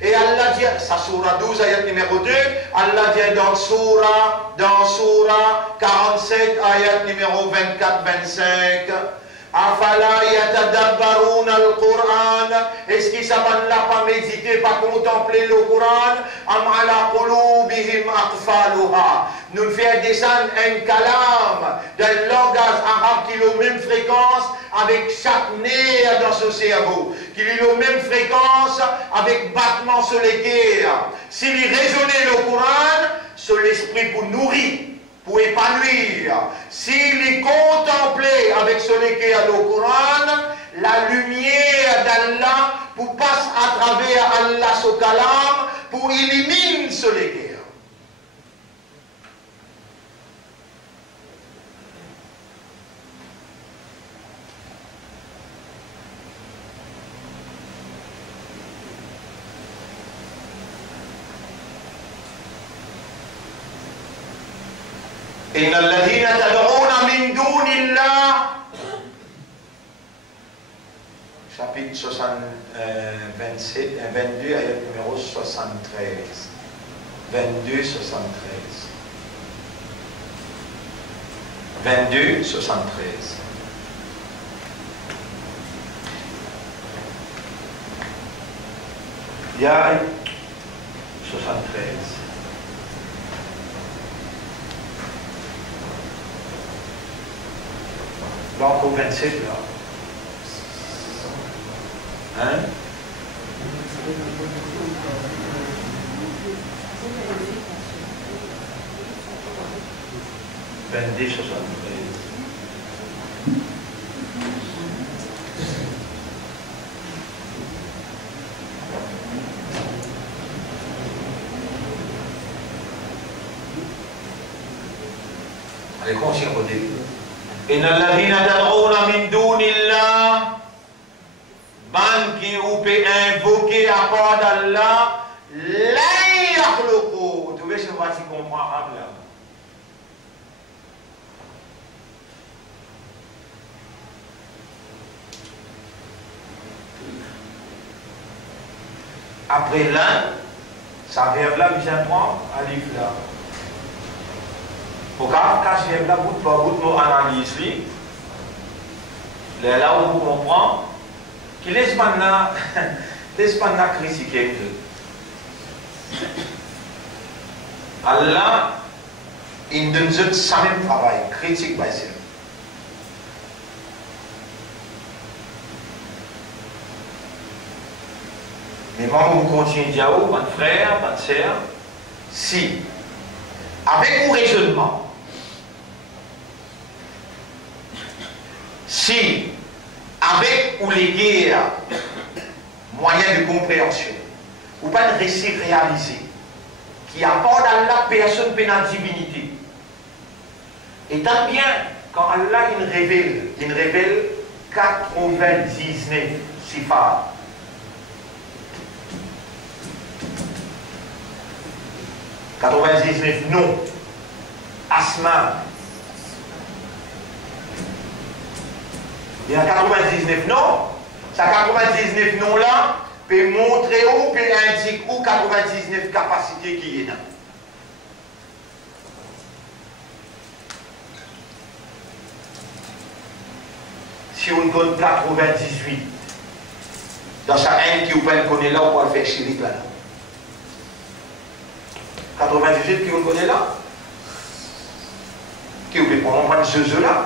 Et Allah dit, ça Surah 12, ayat numéro 2, Allah dit dans Surah 47, ayat numéro 24-25, Afala yatadabbaruna al-Qur'an. Est-ce qu'ils savent pas méditer, pas contempler le Coran? Am ala qulubihim aqfaluha. Nous faisons descendre un kalam d'un langage arabe qui a la même fréquence avec chaque nerf dans ce cerveau, qui a la même fréquence avec battement sur les guerres. S'il raisonnait le Coran, sur l'esprit pour nourrir, pour épanouir. S'il est contemplé avec celui qui a le Coran, la lumière d'Allah pour passer à travers Allah ce kalam pour éliminer celui qui a. إن الذين تدعون من دون الله chapitre 22, ayat numéro 73. 22, 73. 22, 73. Il y a 73. Là, encore 27, là. Hein? Vendez 73. Allez, continue au début. إن الذين تدعون من دون الله ban qui ou peut invoquer à part d'Allah la yakhluqu. Vous trouvez ce voici comprendre là. Après là, ça verbe là, vient prendre alif là. Pourquoi quand je viens là, bout de nos analyses là où vous comprenez qu'il laisse maintenant critiquer Allah, il donne ça même travail, critique by self. Mais moi, vous continuez à dire, mon frère, ma soeur, si, avec mon raisonnement, si, avec ou les guerres, moyens de compréhension, ou pas de récit réalisé, qui apporte à Allah personne pénale divinité. Et tant bien, quand Allah il révèle 99 sifat. « 99 noms, asma. Il y a 99 noms. Ces 99 noms-là peut montrer ou peut indiquer où 99 capacités qui est là. Si on donne 98, dans sa haine qui vous connaît là, on peut faire chirik là. 98 qui vous connaît là, qui vous peut prendre ce jeu là,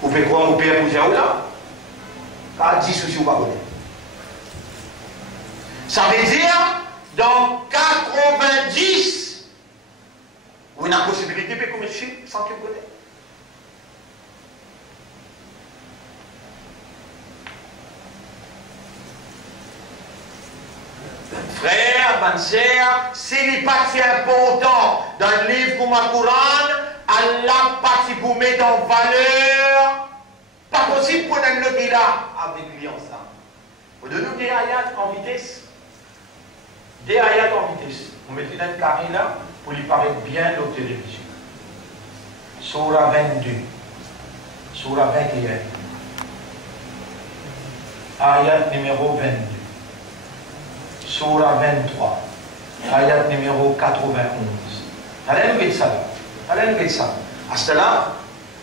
vous pouvez croire au père ou là, car 10 soucis vous ne connaissez pas. Ça veut dire, dans 90, vous avez la possibilité de commettre chirik sans que vous connaissiez. Frère, ma sœur, c'est les parties importantes dans le livre comme le Coran, Allah partie pour mettre en valeur. Pas possible pour nous le dire là avec lui ensemble. Vous donnez des ayats en vitesse. Des ayats en vitesse. Vous mettez dans le carré là pour lui paraître bien aux télévisions. Surah 22. Surah 21. Ayat numéro 22. Surah 23, ayat numéro 91. Allez nous mettre ça. Allez nous mettre ça. À ce là,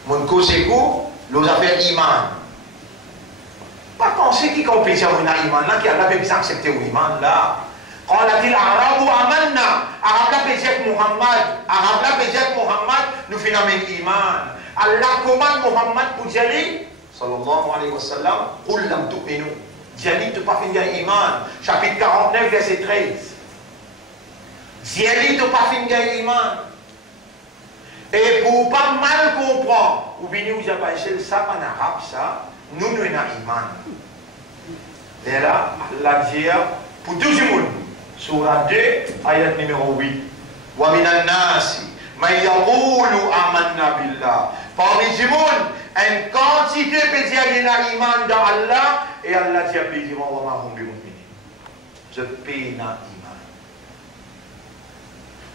mon cause nous a fait iman. Pas penser qui compétit à mon iman là, qui a même accepté l'iman là. Quand on a dit Arabu amanna, Arab la péjek Muhammad, Arab la péjek Muhammad, nous phénomène iman. Allah commande Muhammad pour dire, sallallahu alayhi wa sallam, qul lam tu'minu. Diali te pas finir iman. Chapitre 49, verset 13. Diali te pas finir iman. Et pour pas mal comprendre, ou bien nous avons essayé ça en arabe, ça, nous avons iman. Et là, Allah dit pour tout le monde, surah 2, ayat numéro 8. Wa minan nasi, man yaqulu amanna billah. Parmi les monde, une quantité peut dire qu'il y a iman dans Allah, et Allah dit à pédir, je paye dans iman.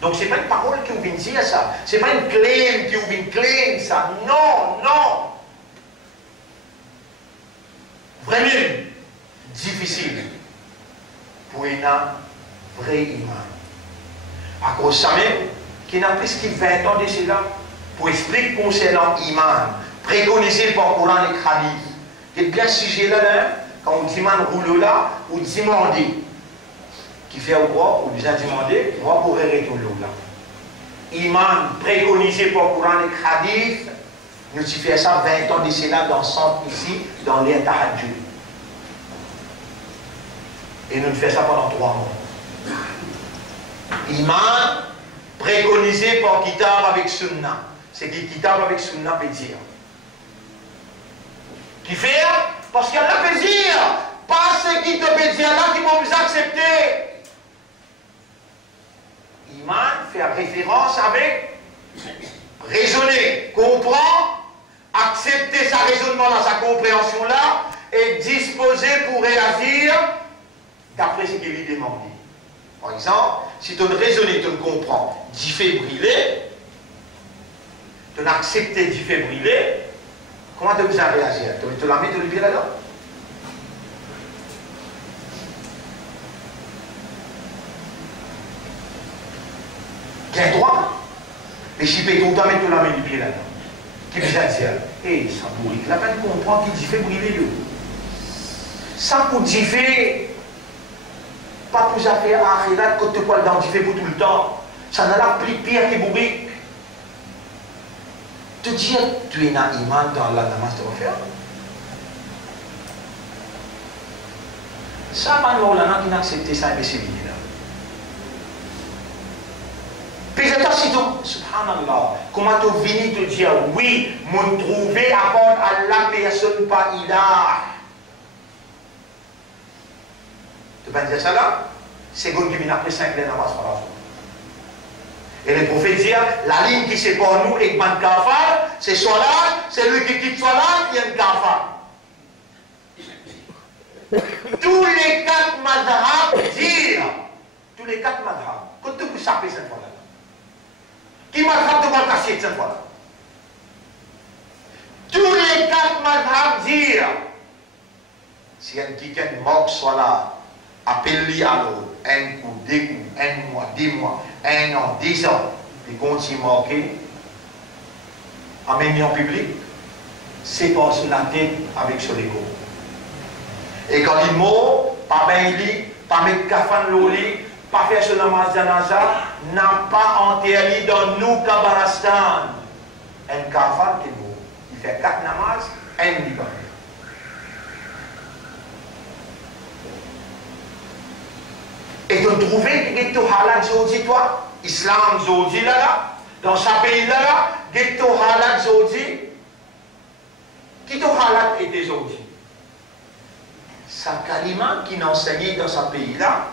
Donc, ce n'est pas une parole qui vous vient dire ça. Ce n'est pas une claim qui vous vient claim ça. Non, non. Vraiment difficile pour un vrai imam. À cause de ça même, qui n'a plus que 20 ans de cela, pour expliquer concernant l'imam, préconisé par le Coran et le Hadith. Et bien ce sujet-là, quand on dit man roule là, ou demander, qui fait quoi, ou bien demander, on va pouvoir retourner là. Imam préconisé par le Coran et le Hadith, nous avons fait ça 20 ans de cela dans le centre ici, dans l'air Tahajjud. Et nous faisons ça pendant 3 mois. Imam préconisé par Kitab avec Sunna. C'est qui Kitab avec Sunna peut dire. Qui fait? Parce qu'il y a la plaisir. Pas ce qui te peut dire là qui vont vous accepter. Iman fait référence avec raisonner, comprendre, accepter sa raisonnement dans sa compréhension là et disposer pour réagir d'après ce qu'il lui demande. Par exemple, si tu raisonnes, tu comprends, d'y fait brûler, tu acceptes d'y fait brûler, comment tu as réagir? Tu l'as mis, tu le dis là-dedans? Tu as droit. Mais si tu as tout le temps, tu l'as mis le pied là-dedans. Qui peut dire? Eh, ça pourrit. La peine de comprendre qu'il fait brûler. Ça pour dire fait. Pas pour faire un rélat quand tu peux l'identifier pour tout le temps. Ça n'a la plus pire que bourrique. Te dire tu es un imam dans la namaz de refaire. Ça, Manolona qui n'a accepté ça, mais c'est bien. Peut-être si tu, subhanallah, comment tu viens te dire oui, m'ont trouvé à part à la personne pas ilah. Tu vas dire ça là? C'est comme qui vient après 5 les namaz par la jour. Et les prophètes disent, la ligne qui sépare nous et Ban Kafar, c'est Salat, c'est lui qui quitte Salat, il y a un Kafar. Tous les 4 madhab disent, tous les 4 madhab, quand tu peux saper cette fois-là, qui madhab de Ban Kassier cette fois-là? Tous les 4 madhab disent, si un quelqu'un manque Salat, appelle-lui alors, un coup, 2 coups, 1 mois, 10 mois, 1 an, 10 ans, et continue à marquer, amener en public, c'est passer la tête avec son ego. Et quand il mort, pas bien lit, pas mettre kafan l'oli, pas faire ce namaz janaza, n'a pas enterré dans nous Kabarastan. Un kafan qui est mort. Il fait 4 namaz, 1 liban. Et tu trouves que tu as aujourd'hui, toi, Islam aujourd'hui là, dans ce pays là, que tu as aujourd'hui, qui tu as été aujourd'hui? Sa kalima qui n'enseignait dans ce pays là,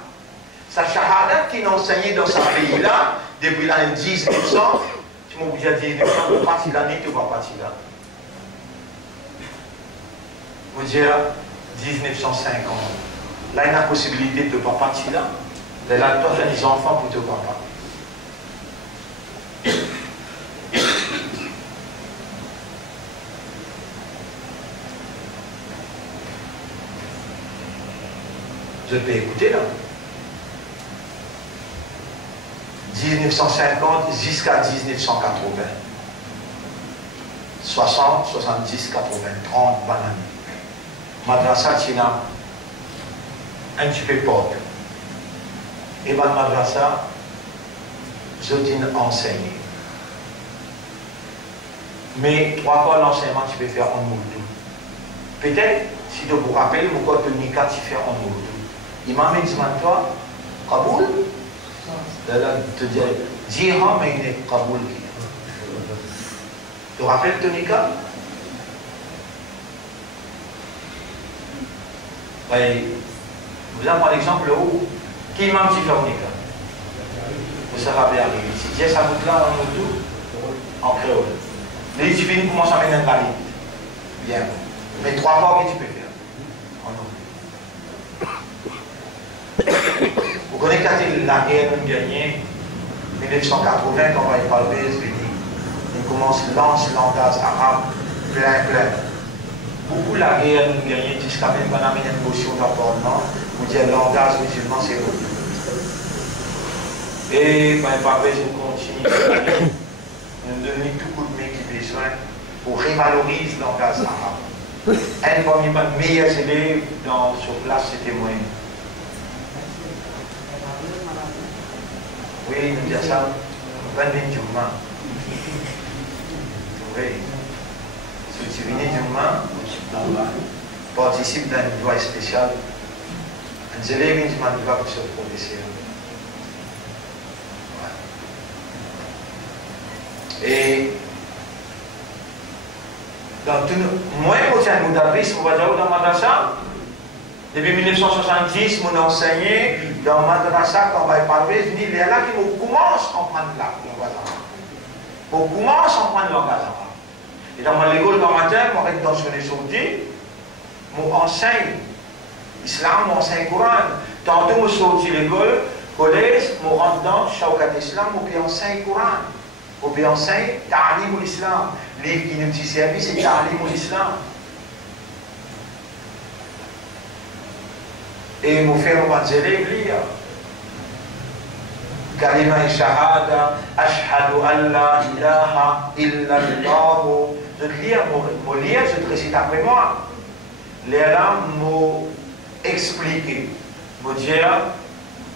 sa shahada qui n'enseignait dans ce pays là, depuis l'année 1900, tu m'as obligé de dire, tu vas partir l'année, tu vas partir là. Je veux dire, 1950. Là, il y a la possibilité de ne pas partir là. Là, toi, tu as des enfants pour te papa. Je peux écouter là. 1950 jusqu'à 1980. 60, 70, 80, 30 bananes. Madrasa China, un petit peu pauvre. Et ma madrasa, je t'ai enseigné. Mais 3 fois l'enseignement, tu peux faire en Moudou. Peut-être, si tu vous rappelles, mon code de Nika, tu fais en Moudou. Il m'a dit, toi, Kaboul? Là, te dire, Jihan, mais il est Kaboul. Tu te rappelles de Nika? Vous avez par exemple où qui m'a dit faire Nika? Vous savez bien, si Dieu ça vous là en Moudou, en créole. Mais il suffit de commencer à mettre un valide. Bien. Mais 3 fois, que tu peux faire? En Moudou. Vous connaissez la guerre qu'on gagne, mais 1980, quand on va y parler, il commence à lancer le langage arabe plein. Beaucoup la guerre nous gagne jusqu'à même qu'on a une notion d'appartement, vous dire le langage musulman c'est bon. Et ben, je continue, nous donnons tout coup de main qui besoin pour revaloriser le langage arabe. Un parmi mes meilleurs élèves sur place, c'était moi. Oui, nous disons ça, 20 musulmans. Oui. Si tu viens musulman, participe dans une loi spéciale. Un élève musulman ne va pas se professeur. Et dans tout moi, quand j'ai un moudabis, on va dire dans Madrasa, depuis 1970, on a enseigné dans Madrasa, quand on va y parler, je dis, il y a là qui commence à prendre la langage arabe. On commence à prendre le langage arabe. Et dans mon école matin, on va intentionner sur dit, on enseigne l'islam, on enseigne le Coran. Tantôt, on sortit l'école, collège, on rentre dans Shawkat Islam, on peut enseigner le Coran. On peut enseigner Ta'alim ou l'Islam. Le livre qui nous servi, c'est Ta'alim ou l'Islam. Et mon frère, on va dire, lire. Kalima shahada, ashhadu an la ilaha illa Allah. Je te lire, je te récite après moi. Les rames m'ont expliqué. M'ont dit,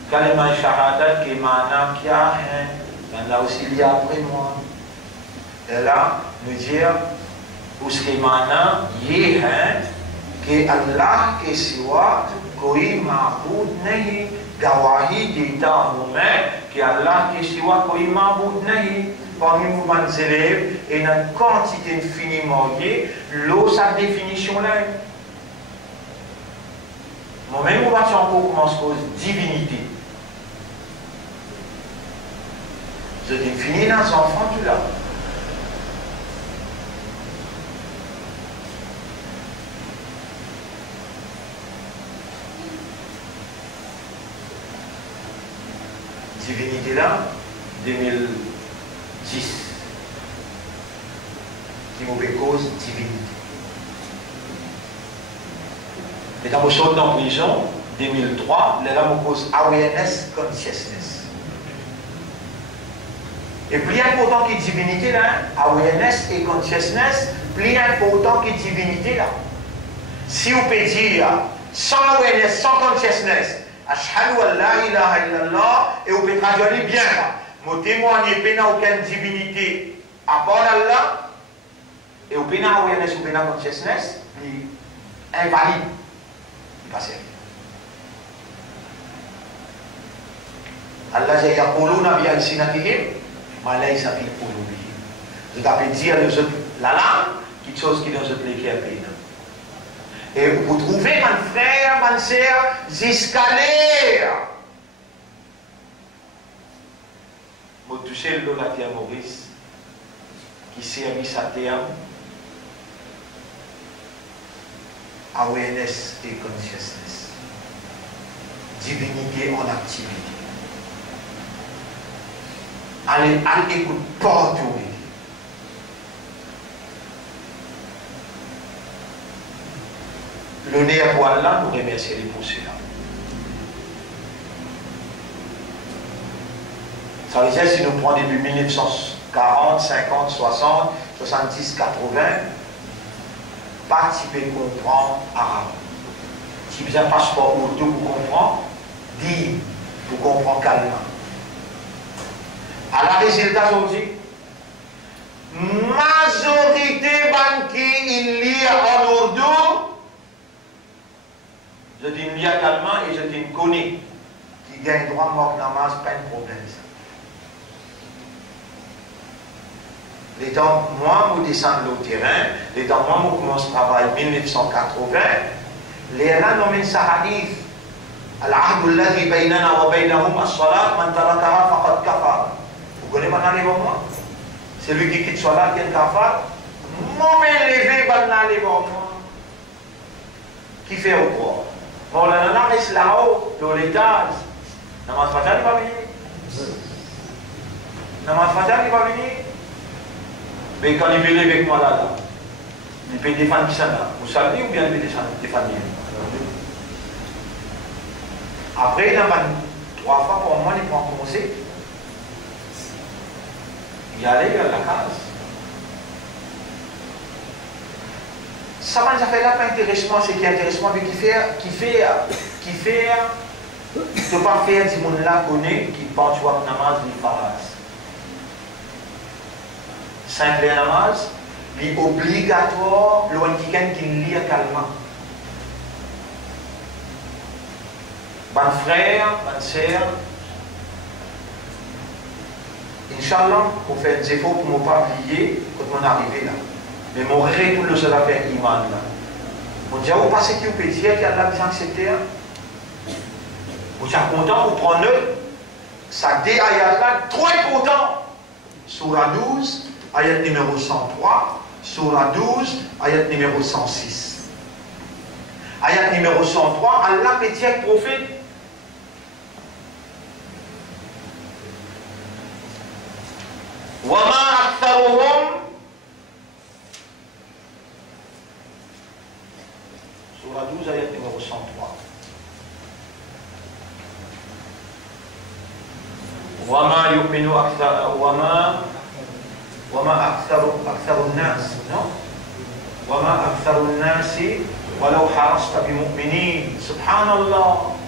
Kalima shahada, qui mana kia hein. Là aussi, il y a après moi. Et là, nous dire, où ce qui mana, yé hein, que Allah ke siwa, koi ma'boud nahi, gawahi dita nous-mêmes, que Allah ke siwa, koi ma'boud nahi. Parmi nous, mes élèves, et une quantité infiniment liée, l'eau, sa définition là. Moi-même, on va encore commencer cause divinité. Je définis dans son enfant tout là. Divinité là, 2010. Qui m'a cause divinité. Et quand je sors dans la prison, 2003, là, je cause awareness consciousness. Et plus important que divinité là, awareness et consciousness, plus important que divinité là. Si vous pouvez dire sans awareness, sans consciousness, ashhadu an la ilaha illallah, et vous pouvez traduire bien là. Vous témoignez qu'il n'y a aucune divinité à part Allah, et vous pouvez awareness, vous pouvez consciousness, il est invalide. Il passe. Allah dit yaquluna bi alsinatihim. Malais s'appelle pour l'oublier. Je t'appelle dire la langue, quelque chose qui nous applique à peine. Et vous trouvez, mon frère, ma soeur, escaliers. Vous touchez le latin Maurice, qui servit sa terre, awareness et consciousness. Divinité en activité. Allez écouter partout. L'honneur pour Allah, nous remercions les pour cela. Ça veut dire si nous prenons depuis 1940, 50, 60, 70, 80, participer comprendre arabe. Si vous avez un passeport urdu pour comprendre, dis pour comprendre calmement. À la résultat aujourd'hui, majorité banquier il lit en urdu, je dis lit calmement et je dis connais qui gagne droit mort namaz, pas de problème. Les temps, moi, je descends au terrain, les temps, moi, je commence à travailler en 1980, les gens nomment ça hadith. العهد الذي بيننا وبينهم الصلاة من تركها فقد كفر. Vous connaissez maintenant les moments? C'est lui qui quitte Salat qui est kafar. Mauvais levé, banal les moments. Qui fait au quoi? Bon, la nana reste là-haut, dans l'étage. Namaz fatal pas bien. Namaz Fatiha, il va venir. Mais quand il veut avec moi là, il peut défendre qui ça là. Vous savez ou bien il peut défendre? Après, il a 3 fois pour moi, il prend commencer. Il allait à la case. Ça m'a déjà fait là, pas intéressant, c'est qui est intéressant, mais qui fait, ne pas faire du monde là connaît, qui pense à namaz, ni faraz. Simple namaz, mais obligatoire, le quelqu'un qui lit calmement. Bon frère, bonne sœur, Inch'Allah, pour faire des efforts pour ne pas oublier quand on est arrivé là. Mais mon rêve, tout le seul affaire iman là. On dit, vous passez qui vous peut dire qu'il y a de la bien acceptée. Vous êtes content, vous prenez ça dé ayat là, trop important. Surah 12, ayat numéro 103, Surah 12, ayat numéro 106. Ayat numéro 103, Allah peut dire prophète. وَمَا أَكْثَرُهُمْ Surah 12, ayat numéro 103. وَمَا يُؤْمِنُ وَمَا أَكْثَرُ النَّاسِ non وَمَا أَكْثَرُ النَّاسِ وَلَوْ حَرَصْتَ بِمُؤْمِنِينَ Subhanallah.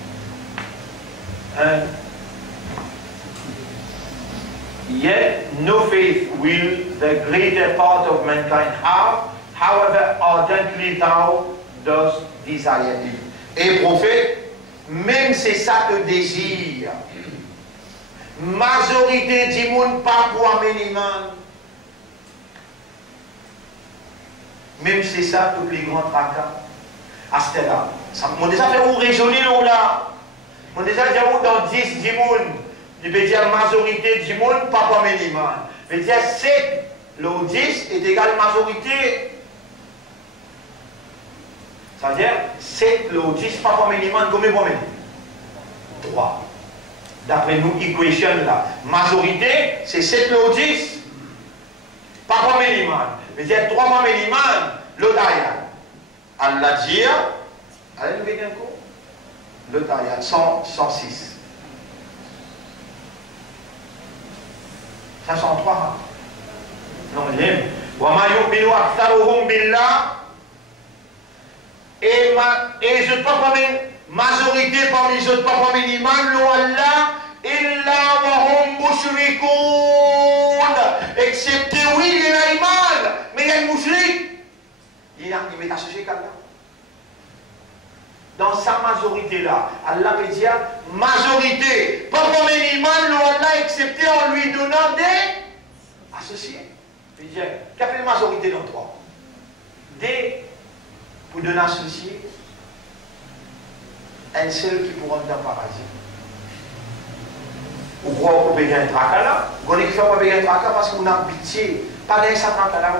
Yet no faith will the greater part of mankind have, however ardently thou dost desire it. Et prophète, même c'est ça que désire. Majorité du monde pas pour amener man. Même c'est ça que les grands tracas. À ce là. On déjà fait où raisonner là. On déjà dit où dans 10 du monde. Il veut dire majorité du monde, pas comme minimum. Il veut dire 7, le 10 est égal majorité. C'est-à-dire 7, le 10, pas comme minimum, combien pour minimum 3. D'après nous, équation là. Majorité, c'est 7, le 10. Pas comme minimum. Il veut dire 3 comme minimum, l'autre ayat. Allah dit, allez nous venir un coup. L'autre ayat, 106. 503. Non, وَمَا يُؤْمِنُ أَكْثَرُهُمْ بِاللَّهِ. Et je ne parle pas majorité parmi les autres, pas parmi l'imam, Allah, إِلَّا وَهُمْ مُشْرِكُونَ. Excepté, oui, il y a l'imam, mais il y a le mushrik. Il est associé qu'Allah. Dans sa majorité là, Allah peut dire majorité, pas comme un imam, Allah excepté en lui donnant des associés. Il dit, qu'appelle majorité dans 3? Des, pour donner associé, un seul qui pourra dans le paradis. Ou quoi, on peut gagner un tracas là? On est fait pour gagner un tracas parce qu'on a pitié. Pas d'un certain tracas là.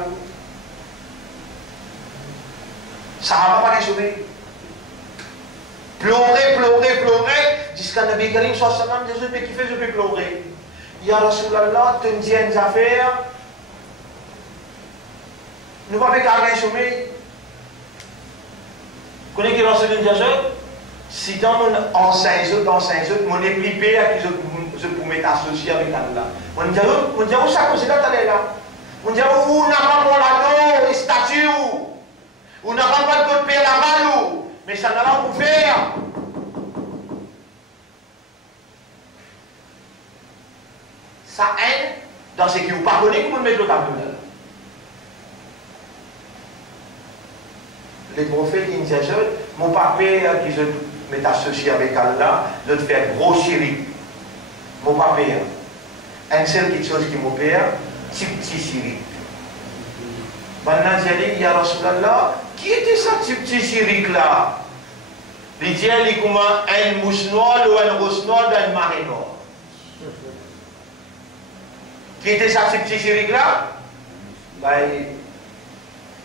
Ça ne va pas les sauver. Pleurer, jusqu'à Nabi Karim, soit ça même des autres qui fait, je peux pleurer. Ya Rasulallah, tu me dis une affaire, nous ne pouvons pas rien sommeil. Vous connaissez qui lance une diagène? Si dans mon enseigne, mon éplipé, je peux m'être associé avec Allah. On dit, où ça cause là, on dit, où n'a pas mon anneau, les statues, où n'a pas de code père la malou. Mais ça n'a pas pour faire. Ça aide dans ce qui vous pardonnez que vous le mettez au tableau. Les prophètes qui disent, mon papa qui se met associé avec Allah, de faire gros chéri. Mon papa, un seul quelque chose qui m'opère, petit chéri. Maintenant, j'ai dit, Ya Rasulallah, qui était ça, ce petit chirik là? Il dit, il est comme un mouche noire ou un rousse noire dans une marée noire. Qui était ça, ce petit chirik là?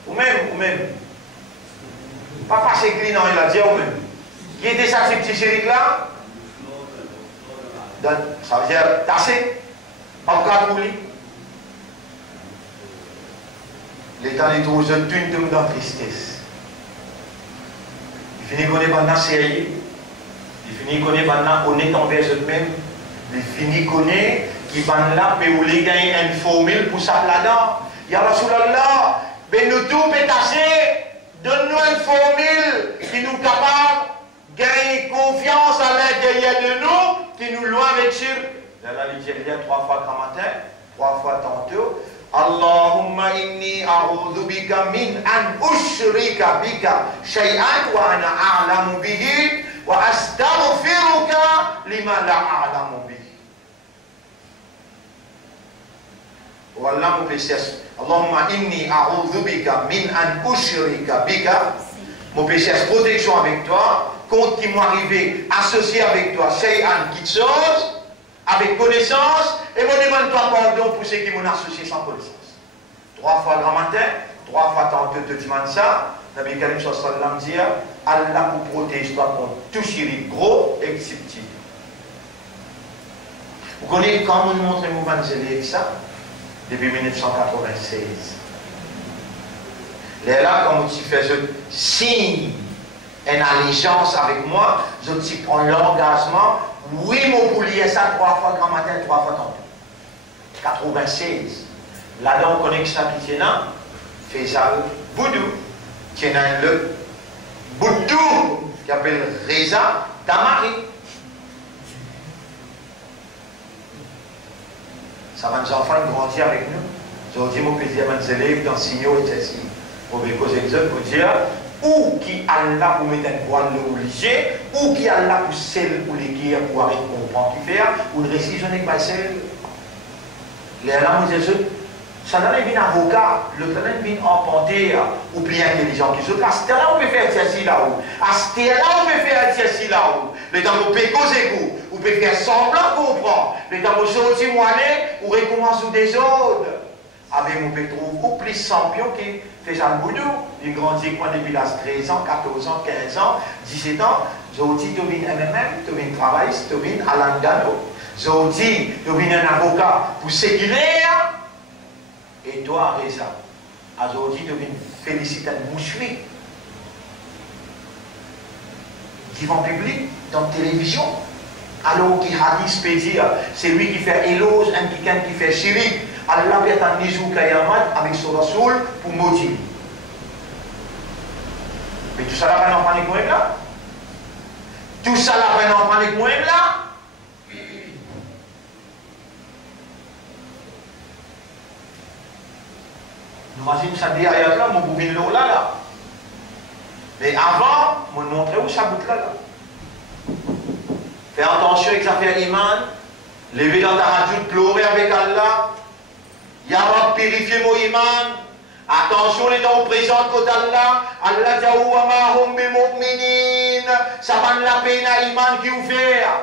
Ou même. Pas passer client, il a dit ou même. Qui était ça, ce petit chirik là? Ça veut dire tasser. Pas de lui. L'État est aux jeunes d'une dans la tristesse. Il finit qu'on est maintenant sérieux. Il finit qu'on est maintenant honnête envers eux-mêmes. Il finit qu'on est qui va là, mais où les gagner une formule pour ça là-dedans. Ya Rasulallah, mais nous tous pétassés, donne-nous une formule qui nous capable de gagner confiance à l'intérieur de nous, qui nous loin avec sur. La Nigéria 3 fois grand matin, 3 fois tantôt. Allahumma inni a'udhu bika min an ushrika bika shay'an wa ana a'lamu bihi wa astaghfiruka lima la a'lamu bihi. Wallah mon péché. Allahumma inni a'udhu bika min an ushrika bika. Mon péché, protection avec toi, contre qui m'ont arrivé, associé avec toi, shay'an quelque chose, avec connaissance, et me demande-toi pardon pour ceux qui m'ont associé sans connaissance. 3 fois grand matin, 3 fois tantôt de dimanche ça, Nabi Karim sallallahu dit Allah vous protège toi contre tout chiri gros et subtil. Vous connaissez quand on nous montre le mouvement de ça depuis 1996. Là, quand tu fais un signe, une allégeance avec moi, je prends l'engagement. Oui, mon boulier, ça 3 fois grand matin, 3 fois tantôt. 96. Là-dedans, on connaît que ça qui là, Faisal Boudou, qui est le Boudou, qui appelle Reza Damari. Ça va nous enfants grandir avec nous. Aujourd'hui, mon plaisir à mes élèves dans signaux et ceci. Pour me poser des autres, pour dire, ou qui Allah pour mettre un voile obligé, ou qui Allah pour celle ou les guerres pour arrêter comprendre qui faire, ou une récision n'est pas celle. Les là, nous disons, ça n'a pas été un avocat, le talent vient emporter ou bien intelligent qui se passe. C'est là où on peut faire ceci là-haut. À ce là on peut faire ceci là-haut. Le temps où on peut causer, on peut faire semblant comprendre. Le temps où on sortit moinet, on recommence des autres. Avec mon pétrole, ou plus champion qui fait Jean Boudou. Il grandit depuis l'âge 13 ans, 14 ans, 15 ans, 17 ans. J'ai dit, tu viens MMM, tu viens travailler, tu viens à l'Angano. J'ai dit, tu viens un avocat pour séculaire. Et toi, Reza, j'ai dit, tu viens féliciter un mouchoui. Qui va en public, dans la télévision. Alors qui hadith peut dire, c'est lui qui fait éloge, un quelqu'un qui fait chirik. Allah peut être un nizou kayamat avec son rasoul pour maudire. Mais tout ça là, va en prendre avec moi là? Tout ça là, va en prendre avec moi là? Nous imaginons ça dit ailleurs là, mon boubine là. Mais avant, je vais montrer où ça goûte là. Fais attention avec ça fait iman. Levez dans ta radio, pleurer avec Allah. Ya Rab, purifiez mon iman. Attention, les gens présents côté Allah. Allah dit wa ma hum bi mu'minin. Ça va la peine à iman qui ouvert.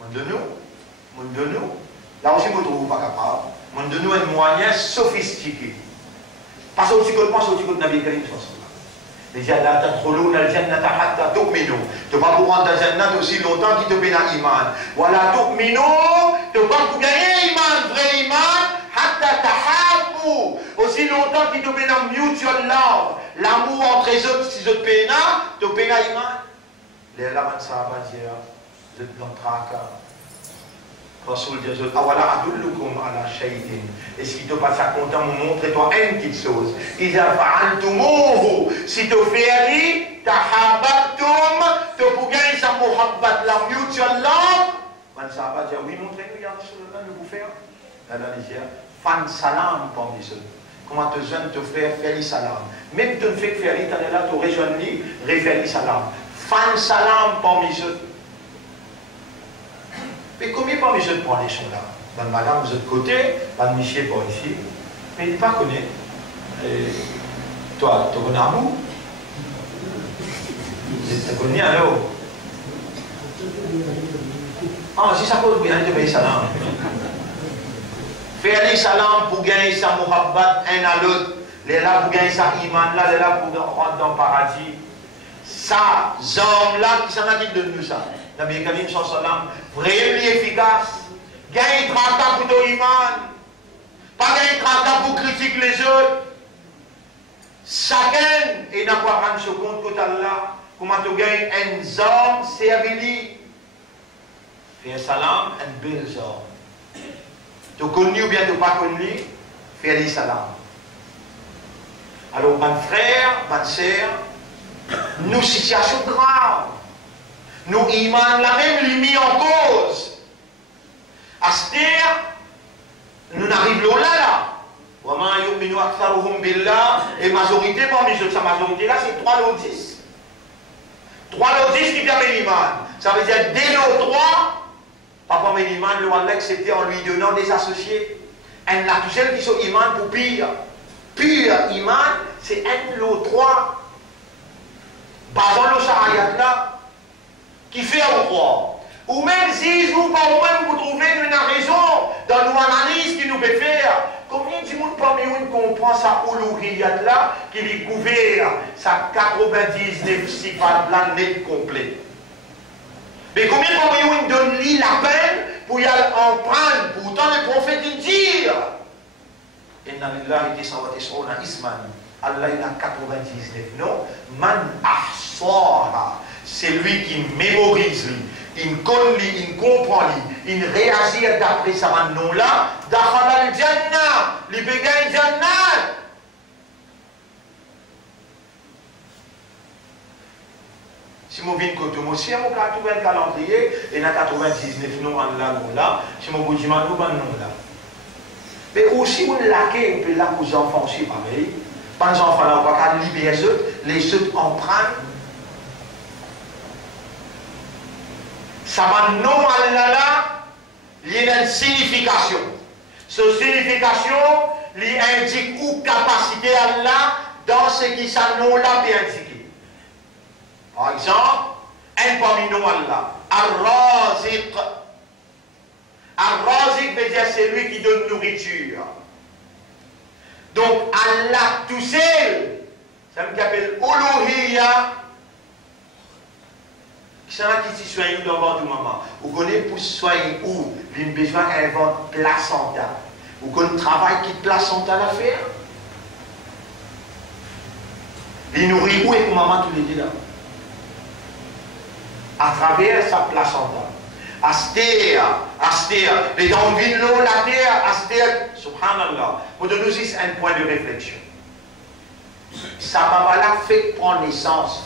Mon de nous. Là aussi, je ne trouve pas capable. Mon de nous un moyen sophistiqué. Parce que tu pense au de Nabi Karim sallallahu. Déjà, là, tu as trop lourd, la jannata hatta tu'minu. Tu ne vas pas rentrer dans la jannat aussi longtemps qu'il te bénit iman. Voilà, tu'minu, tu ne vas pas gagner iman, vrai iman, hatta tahabbu. Aussi longtemps qu'il te bénit mutual love. L'amour entre les autres, si je te bénis, tu bénis iman. Les laman sahaba dire, je te donne traka. Rasoul dit, awala adullukum ala shay'in. Est-ce qu'il te passe à content, montre-toi une petite chose. Iza fa'altumuhu. Si tu fais tahabattum, tu peux gagner sa muhabbat, la mutual love. Man sahaba dit, oui, montrez-nous, ya Rasulullah, nous vous faire. La dit, fan salam parmi ceux. Comment te jeune te faire faire salam. Même tu ne fais que faire tu es là, tu rejoins lui, réfère salam. Fan salam parmi ceux. Mais combien parmi ceux prend les choses là? Dans madame, vous êtes côté, dans le monsieur par ici. Mais il n'est pas connu. Toi, tu connais Amour? Tu connais alors? Ah, si ça cause bien, tu fais salam. Faire salam pour gagner sa muhabbat un à l'autre. Les là pour gagner sa iman là, les là pour rentrer dans le paradis. Ça, zone là, qui s'en a dit de nous ça? Nabi Karim sallam, vraiment efficace. Gagne tracas pour ton iman. Pas gagne tracas pour critiquer les autres. Chacun est n'a pas rendre compte que Allah, comment tu gagnes un homme servi. Fais un salam, un bel homme. Tu connais ou bien tu pas connu, fais un salam. Alors, mon frère, ma soeur, nous, situation grave. Nous, iman, la même limite en cause. À ce terre, nous n'arrivons là. Et majorité parmi eux, sa majorité là, c'est 3 lots 10. 3 lots 10 qui permet l'iman. Ça veut dire, dès l'eau 3, papa met l'iman, le Allah accepté en lui donnant des associés. Un là, tout seul qui sont iman pour pire. Pur iman, c'est un lot 3. Basant le shariat là, qui fait un 3. Ou même si vous, par vous-même, vous trouvez une raison dans nos analyses qui nous fait faire. Combien de monde parmi nous comprend ça oulouhiyat là, qui est couvert, ça 99 sifat blanc net complet. Mais combien parmi nous donne lui la peine pour y aller en prendre? Pourtant le prophète il dit Inna lillahi tis'una isman. Allah il a 99 non. Man ahsaha. C'est lui qui mémorise, il connaît, il comprend, il réagit d'après ça nom-là. Dakhala al-jannah, il peut gagner jannah. Si je viens côté moi, si je vais calendrier, et dans 99 noms là, si je vous dis non là. Mais aussi vous laquez, vous pouvez là aux enfants aussi pareil. Pas les enfants là, on va libérer les autres en prennent. Ça va non Allah, il y a une signification. Cette signification, il indique où capacité Allah dans ce qui ça non là peut indiquer. Par exemple, un parmi nous Allah, Ar-Raziq. Ar-Raziq veut dire c'est lui qui donne nourriture. Donc Allah tout seul, ça me appelle Uluhiyya. Qui sont là qui soignent dans votre maman. Vous connaissez pour soigner où? Il y a besoin d'inventer placenta. Vous connaissez le travail qui placenta à faire? Il nourrit où et pour maman tous les deux là? À travers sa placenta. Astéa, les gens viennent l'eau, la terre, Astéa, subhanallah. Pour nous aussi, c'est un point de réflexion. Ça va là, fait prendre naissance,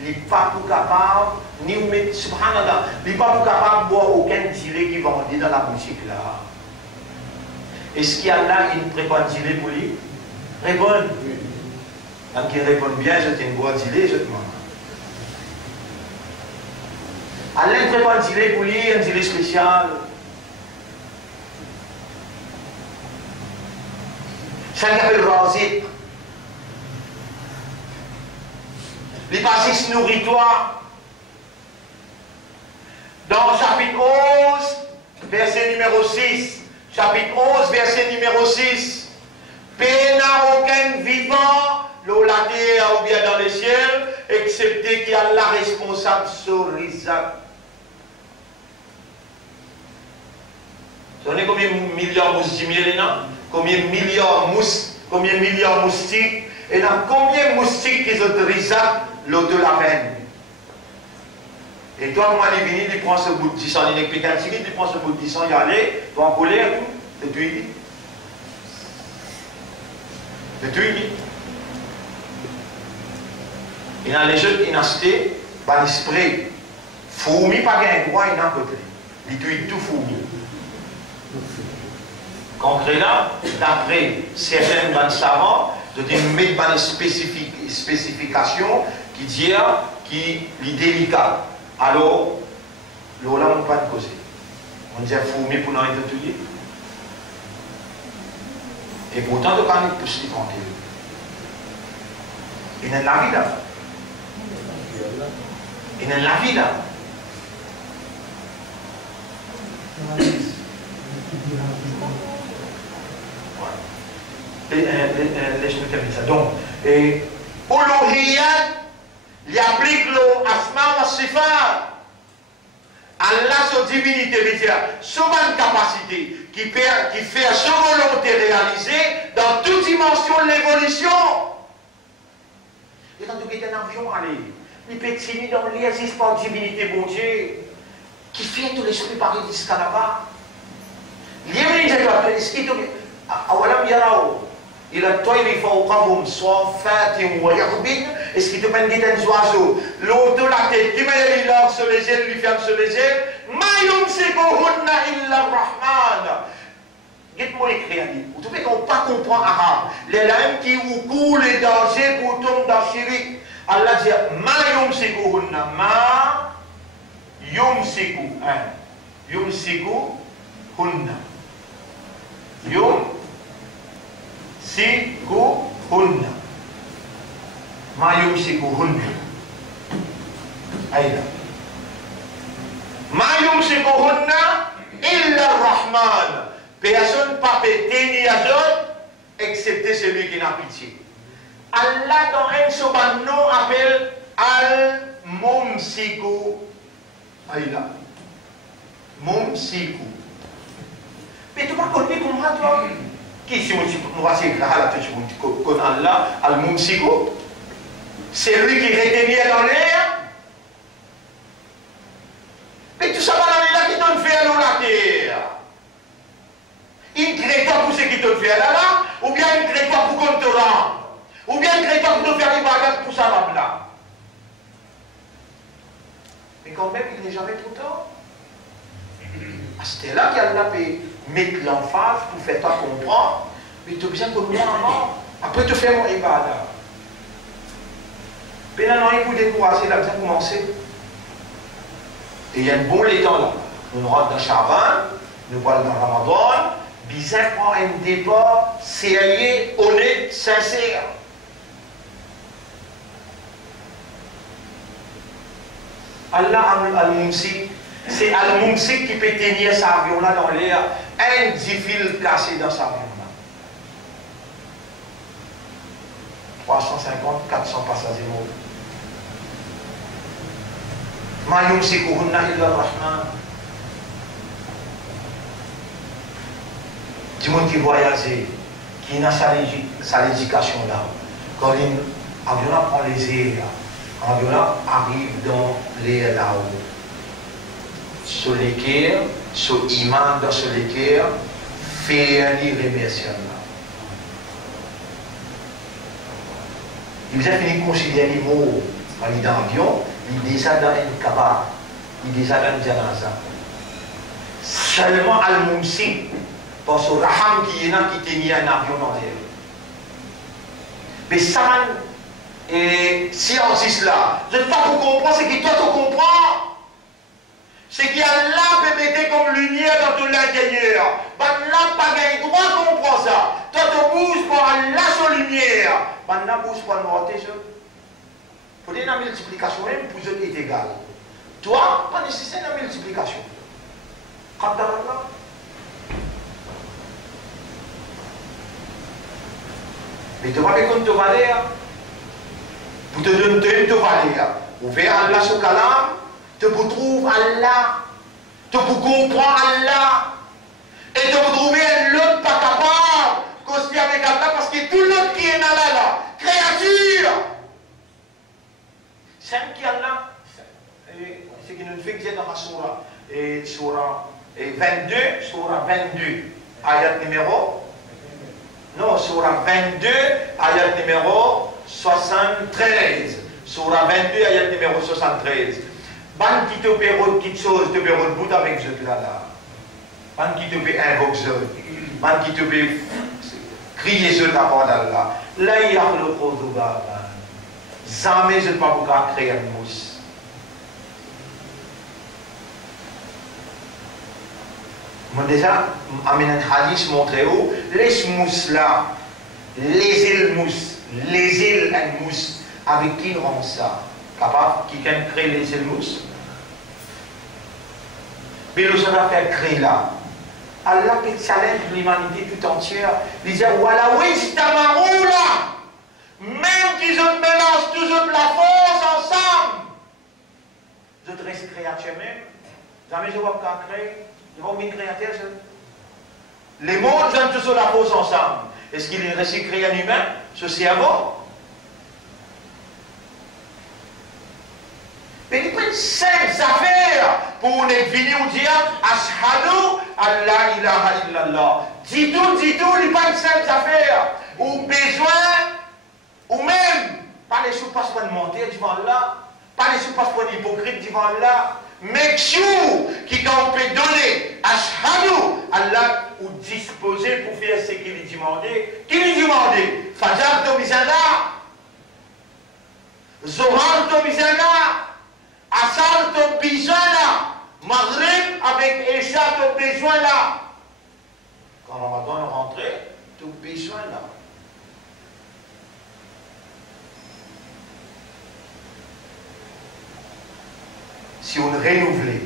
il n'est pas tout capable, ni vous mettre, subhanallah, il n'est pas tout capable de boire aucun gilet qui vendait dans la boutique là. Est-ce qu'il y a là une prépare gilet pour lui? Répondre. Donc il répond bien, je t'ai une boîte gilet, je te demande. Allah prépare un gilet pour lui, un gilet spécial. Ça s'appelle Raziq. Les basis nourris-toi. Dans chapitre 11, verset numéro 6. Chapitre 11, verset numéro 6. Peine à aucun vivant, l'eau la terre ou bien dans les ciels, excepté qu'il y a la responsable sur Rizak. Vous savez combien de milliards de moustiques il y a? Combien de milliards de moustiques? Et dans combien de moustiques qui ont Rizak? L'eau de la veine. Et toi, moi, il vient, il prend ce bout de 10 ans, il explique un petit il prend ce bout de 10 ans, il y allait, il va en colère, c'est tout. C'est tout. Il a les jeux, il a acheté, il spray. Fourmi, pas gain droit, il a un côté. Il tue tout fourmi. Concret là, d'après certains savants, de mettre des spécifications qui disent qu'il est délicat. Alors, là, on ne peut pas causer. On dit fourmi pour nous étudier. Et pourtant, on ne peut pas se tranquille. Il y a la vie là. Il y a la vie là. Laisse-moi terminer ça. Donc, Uluhiyat, il applique le asma wa sifat. Allah se divinité, veut dire, son capacité, qui fait sa volonté réalisée dans toute dimension de l'évolution. Et quand tu es un avion, allez, il peut être dans l'existence de divinité, bon Dieu, qui fait tout l'esprit pareil jusqu'à là-bas. Il y a une chose, il a toi il faut qu'on soit fait ou yarbin est-ce qu'il te prend des oiseaux l'eau de la tête qui met les langues sur les ailes lui ferme sur les ailes ma yumsikuhunna illa rahman dites-moi écrit à lui vous trouvez qu'on pas comprend arabe les lames qui vous coulent les dangers pour tomber dans chirik Allah dit ma yumsikuhunna ma yumsiku yumsikuhunna yumsikuhunna ma yumsikuhunna aïda ma yumsikuhunna illa rahman personne pas peut tenir excepté celui qui n'a pitié. Allah dans un soban nom appelle al-mumsiku aïda mumsiku mais tu vas connaître comment toi qui si on va se là qu'on Allah al-mumsiku c'est lui qui retenait dans l'air mais tout ça va dans l'air qui donne fait à l'eau la terre il crée pas pour ce qui te fait là ou bien il crée pas pour qu'on te rende ou bien il crée pas pour te faire une bagarre pour ça là mais quand même il n'est jamais trop tard. C'est là qu'Allah peut mettre l'emphase pour faire toi comprendre, mais tu as besoin de comprendre après tu fais mon ibadah. Mais là, il faut décourager, là, besoin de commencer. Et il y a un bon temps là. On rentre dans Shaban, nous parlons dans Ramadan, besoin de prendre un départ sérieux, honnête, sincère. Allah al-Mumsik, c'est al-Mumsik qui peut tenir cet avion-là dans l'air, un 10 fils cassés dans cet avion-là. 350, 400 passagers morts. Ma yumsikuhunna illa rahman. Du monde qui voyage, qui n'a sa l'éducation là, quand l'avion prend les airs, l'avion arrive dans l'air là-haut. Sur l'équerre, sur l'imam dans sur l'équerre, faire les remerciements. Il a fini de considérer les mots dans l'avion, il est déjà dans une cabane, il est déjà dans une janaza. Seulement Al-Mumsik, parce que Raham qui est là, qui tenait un avion dans l'air. Mais ça, et scientiste là, je ne sais pas pour comprendre, c'est que toi tu comprends. C'est qu'il y a là peut mettre comme lumière dans tout l'intérieur. Ben là, pas gain droit comprend ça. Toi tu bouges pour Allah sur lumière. Ben là, bouge pour noir tes yeux. Pour dire la multiplication même pour eux est égal. Toi, pas nécessaire la multiplication. Qadar Allah. Mais tu vas pas comme tu vas l'air. Pour te donner te valeur. Ouvert Allah sur kalam, te pour trouver Allah, te pour comprendre Allah, et te pour trouver un autre pas capable, qu'aussi avec Allah, parce que tout l'autre qui est là, créature. C'est qui Allah, ce qui nous fait que dans la surah, surah 22, ayat numéro, non, surah 22, ayat numéro 73. Surah 22, ayat numéro 73. Ban qui te peut quelque chose, te peut bout avec je là. Ban qui te peut invoquer je. Ban qui te peut crier je la parole d'Allah. Là, il y a le Khoudouba. Jamais je ne peux pas créer une mousse. Moi déjà, amène un hadith montré où les mousses là, les îles mousses, les îles en mousse. Avec qui on rend ça? Capable, qui vient créer les îles mousses? Mais le seul à faire créer là. Allah peut challenge l'humanité tout entière. Il dit, voilà, oui, c'est un là. Même qu'ils ont mélangé tous la force ensemble. Je dresse créature même. Jamais je vois qu'à créer, il va bien créateur. Les mondes viennent tous sur la pose ensemble. Est-ce qu'il est réussi à créer un humain, ce cerveau? Mais il y a une simple affaire pour venir dire Ashhadu an la ilaha illallah. Dis tout, il n'y a pas une simple affaire. Ou besoin, ou même, pas les sous-passes pour mentir devant Allah, pas les sous-passes pour hypocrite devant Allah. Make sure qu'il peut donner Ashhadu Allah ou disposer pour faire ce qu'il lui demandait. Qui lui demandait? Fajr to bizana, Zohar to bizana, Asar to bizana, Maghrib avec Isha to besoin là. Quand Ramadan est rentré, tout besoin là. Si on renouvelle,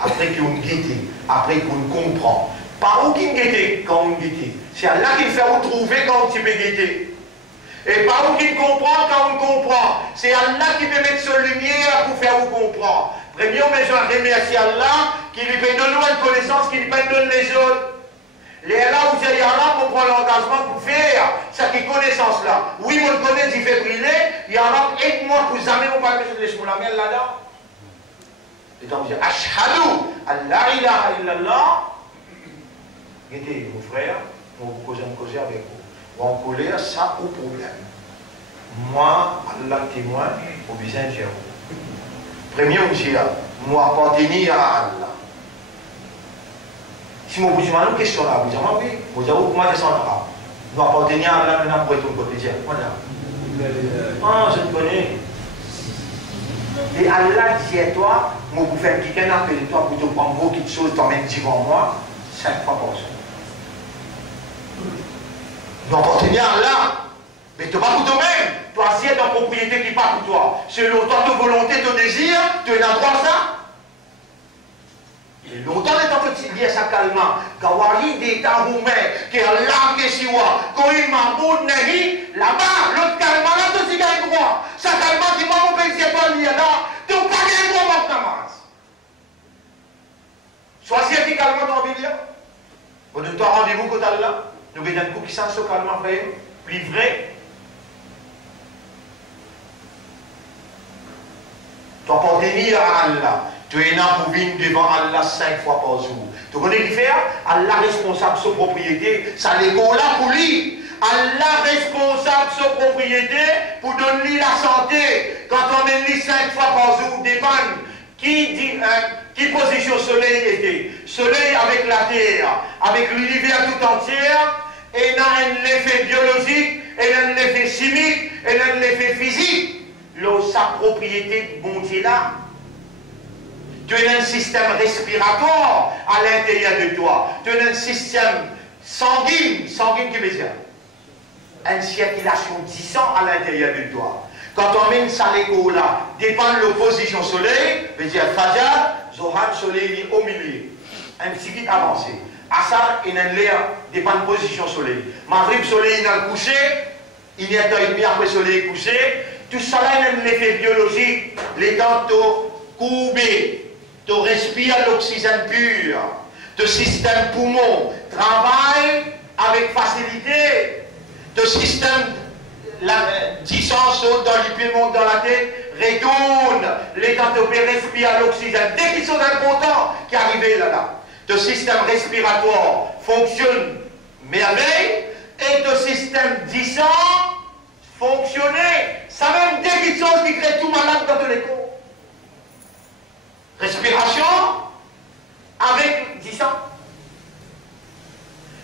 après qu'on guette, après qu'on comprend, pas où qu'on guette quand on guette. C'est Allah qui fait vous trouver quand tu peux guetter. Et pas où qu'on comprend quand on comprend. C'est Allah qui peut mettre sa lumière pour faire vous comprendre. Premièrement, je remercie Allah qui lui peut donner une connaissance qui lui peut donner les autres. Les là où il y a là pour prendre l'engagement pour faire cette connaissance-là. Oui, on le connaît, il fait briller. Il y a là, aide-moi pour jamais vous parler de l'échelle là-dedans. Et donc, Ashhadu an la ilaha illallah. Écoutez, mon frère, on va causer avec vous. On va coller à ça au problème. Moi, Allah témoin, au besoin de Dieu. Premier, on dit, moi, appartenir à Allah. Si je vous pose une question là, vous dites, oui, vous dites, comment je sens là? Nous appartenir à Allah maintenant pour être un quotidien. Voilà. Ah, je te connais. Et Allah dit à toi, moi, vous faites quelqu'un appelle toi pour te prendre beaucoup de choses, t'emmènes devant moi, 5 fois par jour. Nous appartenir à Allah. Mais tu n'es pas pour toi-même. Tu as assis dans la propriété qui n'est pas pour toi. Selon toi, ta volonté, ton désir, tu es dans le droit de ça. Et longtemps, les temps que tu dis ça calmement, quand on a l'idée d'un roumain, qui est là, qui est si quand il m'a bout là-bas, l'autre calmement, là, tu as gagné droit. Ça calmement, tu vas mon pays, c'est pas lié là, tu n'as pas gagné droit maintenant. Choisis un petit calmement dans la vie. On nous donne rendez-vous quand tu es là. Nous avons un coup qui sent ce calmement, frère, plus vrai. Tu as appartenir à Allah. Tu es là pour venir devant Allah 5 fois par jour. Tu connais qui fait? Allah responsable de sa propriété. Ça les go là pour lui. Allah responsable de sa propriété pour donner la santé. Quand on met lui 5 fois par jour, dépend qui position soleil était. Soleil avec la terre, avec l'univers tout entier. Et il a un effet biologique, et un effet chimique, et un effet physique. Sa propriété, bon Dieu là. Tu as un système respiratoire à l'intérieur de toi. Tu as un système sanguin qui veut dire une circulation du sang à l'intérieur de toi. Quand on met ça l'écho là, dépend de l'opposition soleil, veut dire Fajr, Zohar, soleil au milieu. Un petit peu avancé. Asar, il y a l'air, dépend de l'opposition soleil. Maghrib, soleil, il a le couché, il y a un temps et demi après soleil couché. Tout ça là, il y a un effet biologique. Les dents courbées. Tu respires l'oxygène pur, ton système poumon travaille avec facilité, ton système distance dans les pieds monte dans la tête, retourne, les dents respirent l'oxygène. Dès qu'ils sont importants, qui arrivent là, ton système respiratoire fonctionne merveille et ton système distance fonctionner. Ça même des petites choses qui créent tout malade dans tous les corps. Respiration avec 10 ans.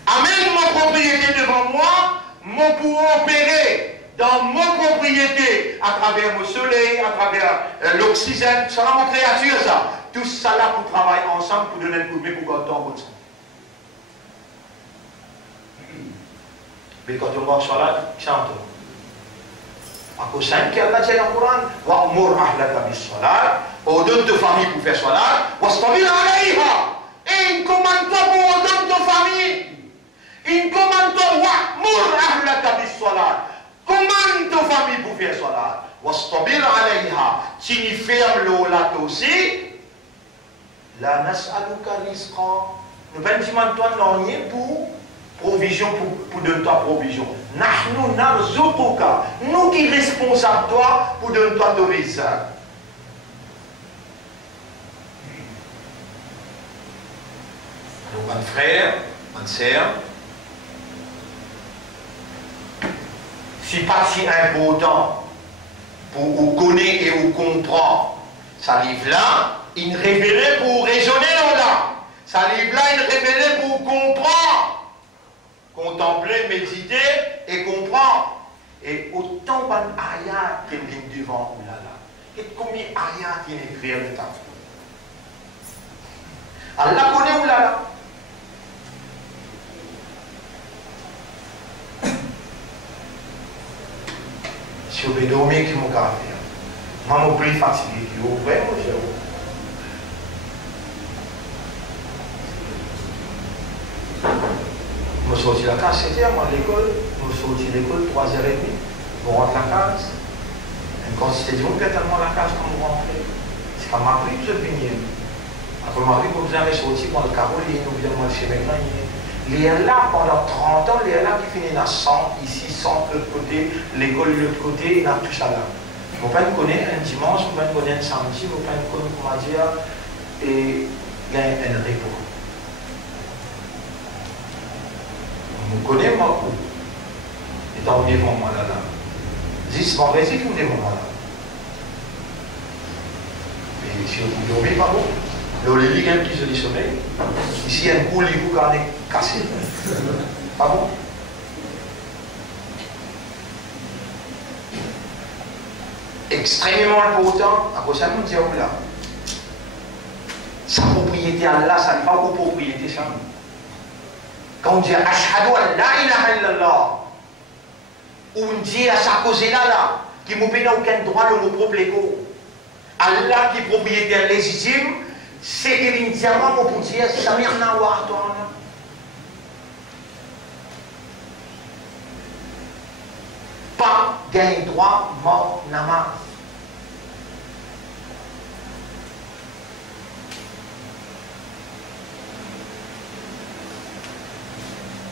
Amène mon propriété devant moi, mon pour opérer dans mon propriété à travers mon soleil, à travers l'oxygène, ça va mon créature ça. Tout ça là pour travailler ensemble pour donner un coup de main pour garder en bon sang. Mais quand on marche sur là, chante. Aku cinq Allah dit dans le Coran, wa'mur ahlaka bis-salat, ordonne ta famille pour faire salat, wastabir alayha. Et il commande-toi pour ordonner ta famille. Il commande-toi wa'mur ahlaka bis-salat. Commande ta famille pour faire salat, wastabir alayha. Si tu fermes l'eau là aussi, La nas'aluka rizqa. Nous ne demandons toi non rien pour provision, pour donner toi provision. Nahnu narzuquka. Nous qui sommes responsables toi pour donner toi ton risque. Donc, mon frère, mon sœur, si pas si important pour vous connaître et vous comprendre, ça livre là, il révélé pour raisonner là. Ça livre là, il révélé pour comprendre, contempler, méditer et comprendre. Et autant de ayats qui viennent devant vous là. Et combien d'ayats qui écrivent le temps. Allah connaît où là. Si vous dormir, qui m'ont gardé. Moi, je suis plus fatigué que vous. Vraiment, je suis sorti de la classe, c'était moi à l'école. Je suis sorti de l'école 3h30. Je rentre à la classe. Et quand c'était du monde, tellement la classe comme vous rentrez. C'est comme ma vie que je viens. Après ma vie, comme vous avez sorti, moi le Caroline, ou bien moi le chemin granier. Les là, pendant 30 ans, les là qui finissent à 100, ici 100 de l'autre côté, l'école de l'autre côté, il y a tout ça là. Vous ne pouvez pas connaître un dimanche, vous ne pouvez pas connaître un samedi, vous ne pouvez pas connaître, comment dire, et il y a un repos. Vous connaissez moi où? Et dans le moment là. 10 vendredi, vous devez là. Et si vous dormez, pas bon. Le lit, il y a un petit joli sommeil. Ici, il y a un coup, il vous garde cassé. Pas bon? Extrêmement important, à cause de ça, nous disons là. Sa propriété à Allah, ça n'est pas vos propriétés, ça. Quand on dit Ashhadu an la ilaha illallah, ou on dit à sa cause là, qui ne n'a aucun droit de mon propre ego. Allah qui est propriétaire légitime, c'est qu'il diamant pour dire ça n'a rien à voir toi. Pas gain droit, mort, namaz.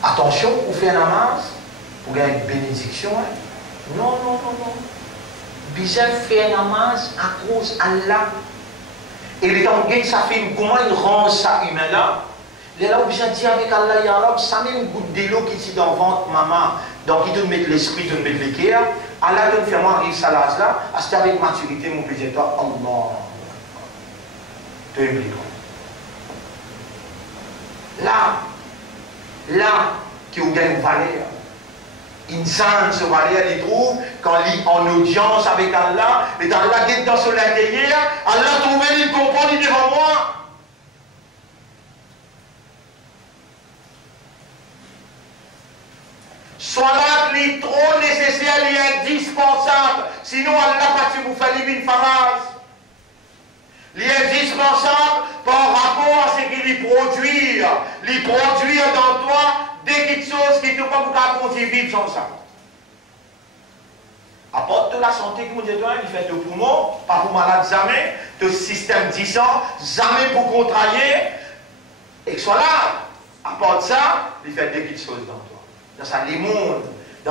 Attention, vous faites un namaz, pour gagner une bénédiction. Hein? Non. Bizarre fait un namaz à cause d'Allah. Et les temps où ça fait comment il rend ça humain là. Les là où bien dit avec Allah, Ya Rab, ça met une goutte de l'eau qui est dans le ventre, maman. Donc il doit mettre l'esprit, il doit mettre l'équerre. Allah doit faire moi arriver ça là, c'est avec maturité, mon petit toi, Allah. Tu es là, qui vous gagne une valeur. Insan, ce valeur, il trouve, quand il est en audience avec Allah, et dans Allah qui est dans son intérieur, Allah trouve, il comprend, il est devant moi. Salat est trop nécessaire, il est indispensable. Sinon, Allah va vous faire une phrase. Il est indispensable par rapport à ce qu'il produit. Il produit dans toi des petites choses qui ne peuvent pas continuer vivre sans ça. Apporte la santé que vous dites, il fait de poumons, pas pour malade jamais, de système disant, jamais pour contrarier, et que soit là, apporte ça, il fait des petites choses dans toi. Dans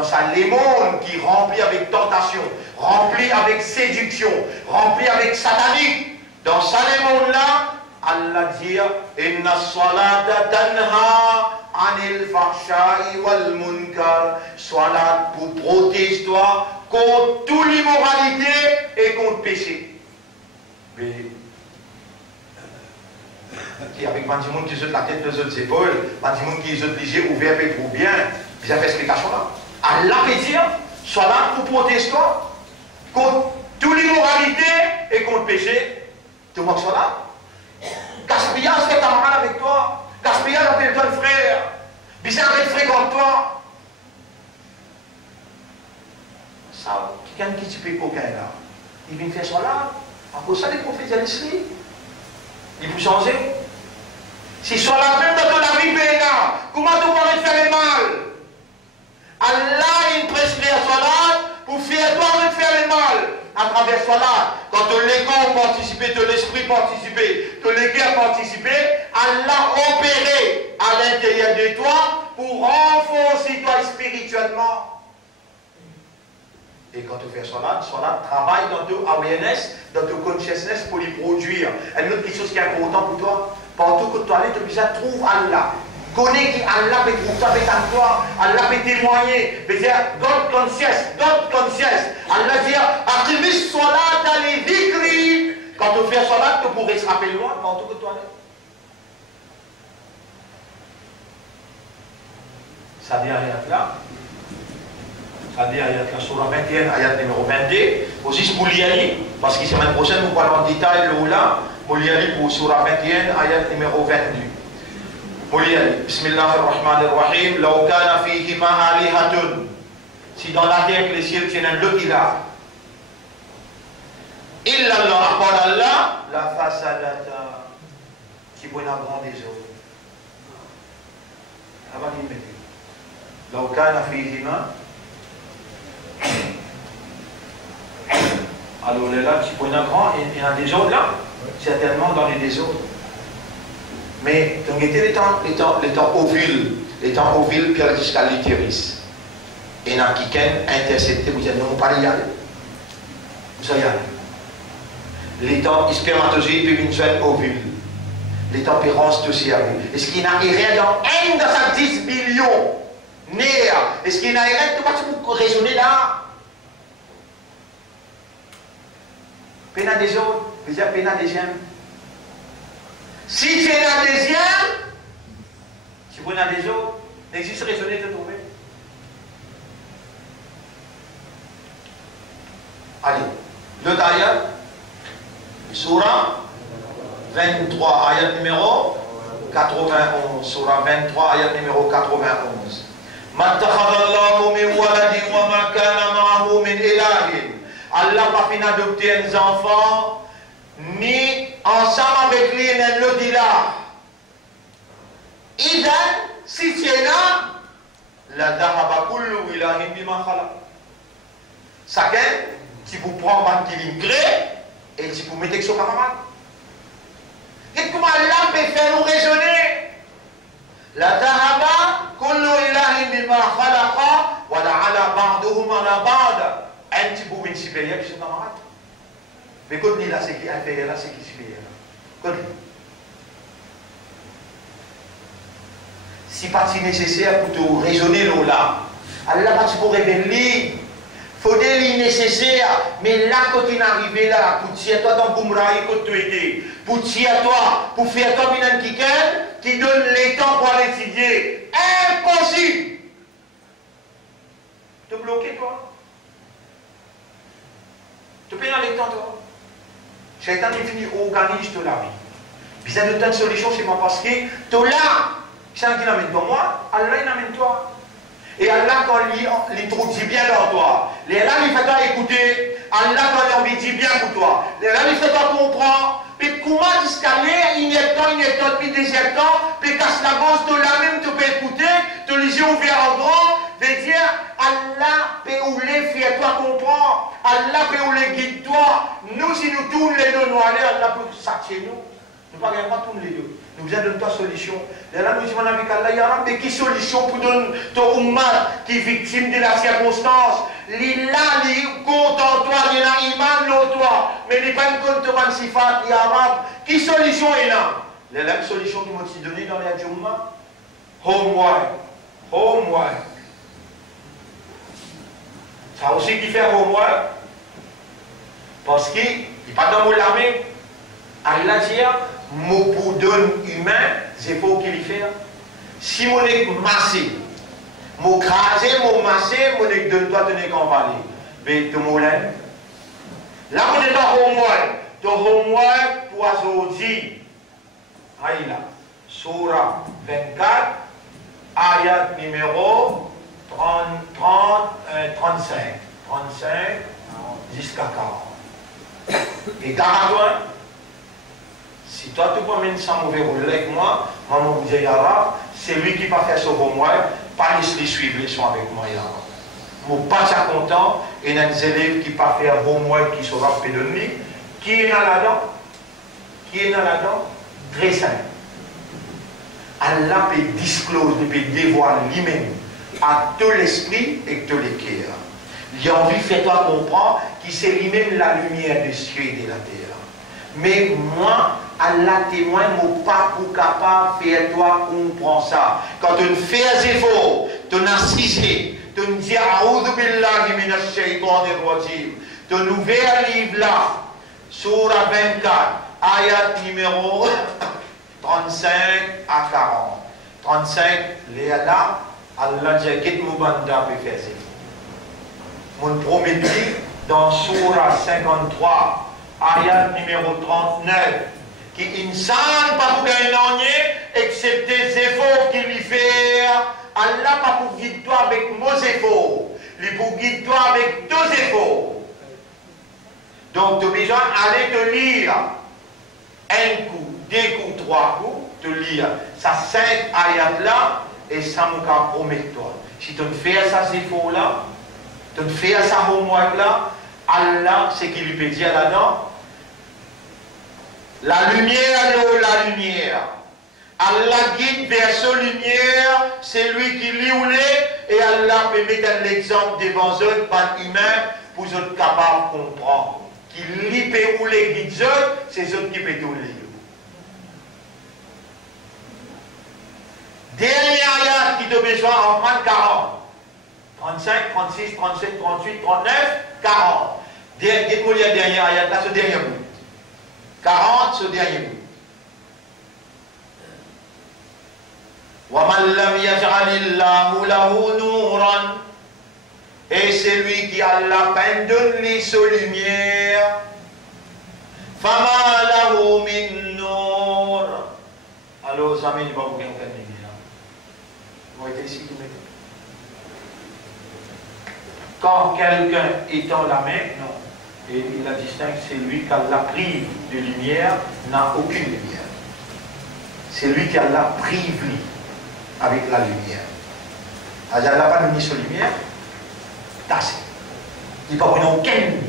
sa lémone qui remplit avec tentation, remplit avec séduction, rempli avec satanique. Dans sa lémone là, Allah dit Inna salata tanha anil fahsha'i wal munkar. Salat pour protéger toi contre toute l'immoralité et contre le péché. Mais qui avec un monde qui jette la tête de ses épaules, un monde qui est obligé ouvert et pour bien. Vous avez explication là. Allah peut dire, sois là pour protéger toi contre toute l'immoralité et contre le péché. Tu vois que soit là. Gaspillage fait un mal avec toi. Gaspillage appelle toi le frère. Bizarre avec fréquente toi. Ça, quelqu'un qui tu peux coquin là. Il vient faire ça là. À cause de ça, les prophètes ici. Il peut changer. Si soit la même dans la vie, comment tu pourrais faire le mal? Allah, il prescrit à Salat pour faire toi de faire le mal. à travers cela, quand l'ego participait, l'esprit participait, le cœur participait, Allah opérait à l'intérieur de toi pour renforcer toi spirituellement. Et quand tu fais cela travaille dans ton awareness, dans ton consciousness pour les produire. Et une autre chose qui est importante pour toi, partout que tu allais, tu déjà trouves Allah. Connais qui Allah peut trouver avec toi, Allah peut témoigner, peut dire God conscious. Allah dit Aqimis salat ali dhikri. Quand tu fais salat, tu pourrais se rappeler loin, partout que tu allais. Ça dit ayat là. Ça dit ayat là, surah 21, ayat numéro 22. Aussi, pour l'y aller, parce que semaine prochaine, nous parlons en détail là, pour l'y aller pour surah 21, ayat numéro 22. Bismillahirrahmanirrahim. Law kana fihima alihatun. Si dans la terre que les cieux tiennent un autre ilah, illa Allah, à part Allah, la fasadata, qui peut un grand désordre. Avant d'y mettre. Law kana fihima. Alors là, qui peut un grand, il y a un désordre là, certainement dans les désordres. Mais donc était les temps ovules, puis jusqu'à l'utérus. Et dans qui intercepté, vous dites non, pas y aller. Vous allez aller. Les temps spermatozoïdes puis une seule ovule. Les tempérances aussi arrivent. Est-ce qu'il n'y a rien dans sa 10 billions néa? Est-ce qu'il n'y a rien de quoi tu peux raisonner là? Pénal des autres, vous dites pénal des gens. Si tu es un deuxième, si vous êtes un des autres, n'existe raisonner de trouver. Allez, l'autre ayat, Surah 23, ayat numéro 91. Surah 23, ayat numéro 91. Mattakhadallahu min waladin wa ma kana ma'ahu min ilahin. Allah n'a pas adopté un enfant, ni ensemble avec lui, il le dit là. Idan, si tu es là, la dahaba kullu ilahin bima khala. Ça si vous prenez un qui crée, et si vous mettez sur camarade. Et comment Allah peut faire nous raisonner? La dahaba kullu ilahin bima khalaqa, wa la ala ba'duhum ala ba'd. Un petit bout supérieur qui sont camarades. Mais quand on dit là, c'est qui est inférieur, là, c'est qui est supérieur. Quand si pas si nécessaire pour te raisonner là, Allah va te révéler. Il faut des nécessaires, mais là, quand il est arrivé là, pour tirer toi dans le boumraï, quand tu étais, pour tirer toi, pour faire toi une qui donne les temps pour aller étudier, impossible. Te bloquer toi. Tu peux aller temps toi. Shaitan est venu organiser la vie. Puis ça donne une solution chez moi parce que tu là, c'est un qui l'amène toi, moi, Allah il amène toi. Et Allah quand il dit bien dans toi, Allah il fait toi écouter, Allah quand il dit bien pour toi, Allah il fait toi comprendre, puis comment escalader, il y a temps, puis deuxième temps, puis casse la bosse, tu là même tu peux écouter, tu les yeux ouverts en grand, veut dire Allah peut ou les faire toi comprendre, Allah peut ou les guide toi, nous si nous tournons les deux noirs, Allah peut s'attirer nous, nous ne pouvons pas tourner les deux. Nous vous donne ta solution. Là, nous disons avec Allah, ya mais quelle solution pour donner ton umma qui est victime de la circonstance? L'illa, il compte en toi, il y a iman en toi, mais il n'est pas une compte de sifat, il y a arabe. Quelle solution est là? La même solution qui m'a donnée dans les Jumma, homework. Ça aussi qui fait homework, parce qu'il n'est pas dans l'armée. Allah dit, mon pour donner humain, c'est pour qu'il y fait. Si mon est massé, mon crasé, mon massé, mon est donne toi tenir qu'en parler. Mais de mon là, on est dans homework. Ton homework pour aujourd'hui. Aïe là. Surah 24, ayat numéro 35 jusqu'à 40. Et t'as besoin? Si toi tu promènes sans mauvais rôle avec moi, maman vous dit Yara, c'est lui qui va faire ce homework, pas laisser suivre les soins avec moi Yara. pour pas être content, et des élèves qui pas faire bon mois qui sera pédonique, qui est là-dedans? Qui est là-dedans? Très simple. Allah peut disclose, peut dévoiler lui-même à tout l'esprit et tout le cœur. Il a envie de faire toi comprendre qu'il c'est lui-même la lumière des cieux et de la terre. Mais moi, Allah témoin, mon pas pour capable de faire toi comprendre ça. Quand tu fais un effort, tu assistes, tu dis A'udhu billahi minash shaytanir rajim. Tu ouvres un livre là, Surah 24, ayat numéro 35 à 40. 35, les là, Allah dit qu'il nous banda peut faire ça. Mon premier dans Surah 53, ayat numéro 39, qui insan pas pour gagner, excepté les efforts qu'il lui fait. Allah pas pour guider toi avec nos efforts, il pour guider toi avec deux efforts. Donc tu as besoin d'aller te lire un coup, deux coups, trois coups, te lire ça 5 ayats là, et ça me promet toi. Si tu fais ça ces efforts là, tu fais ça homework là, Allah, c'est qu'il lui peut dire là-dedans, la lumière de la lumière. Allah guide vers sa lumière, c'est lui qui lit ou l'est, et Allah peut mettre l'exemple devant eux, pas humain, pour eux capables de comprendre. Qui lit peut ou les guide eux, c'est eux qui peuvent tout lire. Dernier ayat qui te besoin en prendre 40. 35, 36, 37, 38, 39, 40. Dites-moi le dernier ayat, là, ce dernier bout. 40, ce dernier bout. وَمَنْ لَمْ يَجْعَلِ اللَّهُ لَهُ نُورًا. Et c'est lui qui a la peine de lui sa lumière. فَمَا لَهُ مِنْ نُورٍ. Alors, les amis, il va vous gagner un lumière. Vous voyez ici, vous mettez. Quand quelqu'un étend la main, non. Et il a distingue, c'est lui qui a la prive de lumière, n'a aucune lumière. C'est lui qui a la prive avec la lumière. Alors, il n'a pas mis sur lumière, tassé. Il n'a pas pris aucune lumière.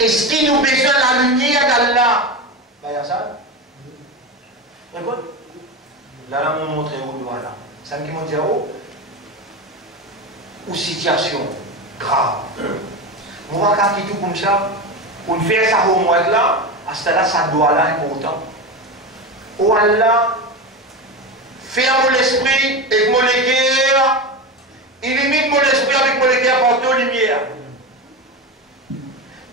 Est-ce qu'il nous besoin de la lumière d'Allah? Il y a ça. Écoute, là, on montre où doigt là. Ça me dit où? Ou situation grave. On va faire tout comme ça. On fait ça au moins là, à ce là, ça doit là important. Oh Allah, ferme l'esprit avec mon cœur, illumine mon esprit avec mon cœur par ta lumière.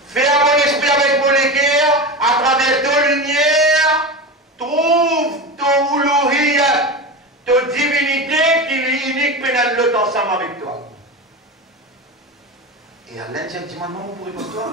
Ferme mon esprit avec mon cœur, à travers ta lumière, trouve ton uluhiyat, ta divinité qui est unique pendant le temps ensemble avec toi. Et Allah dit, maintenant, vous pourrez pour toi.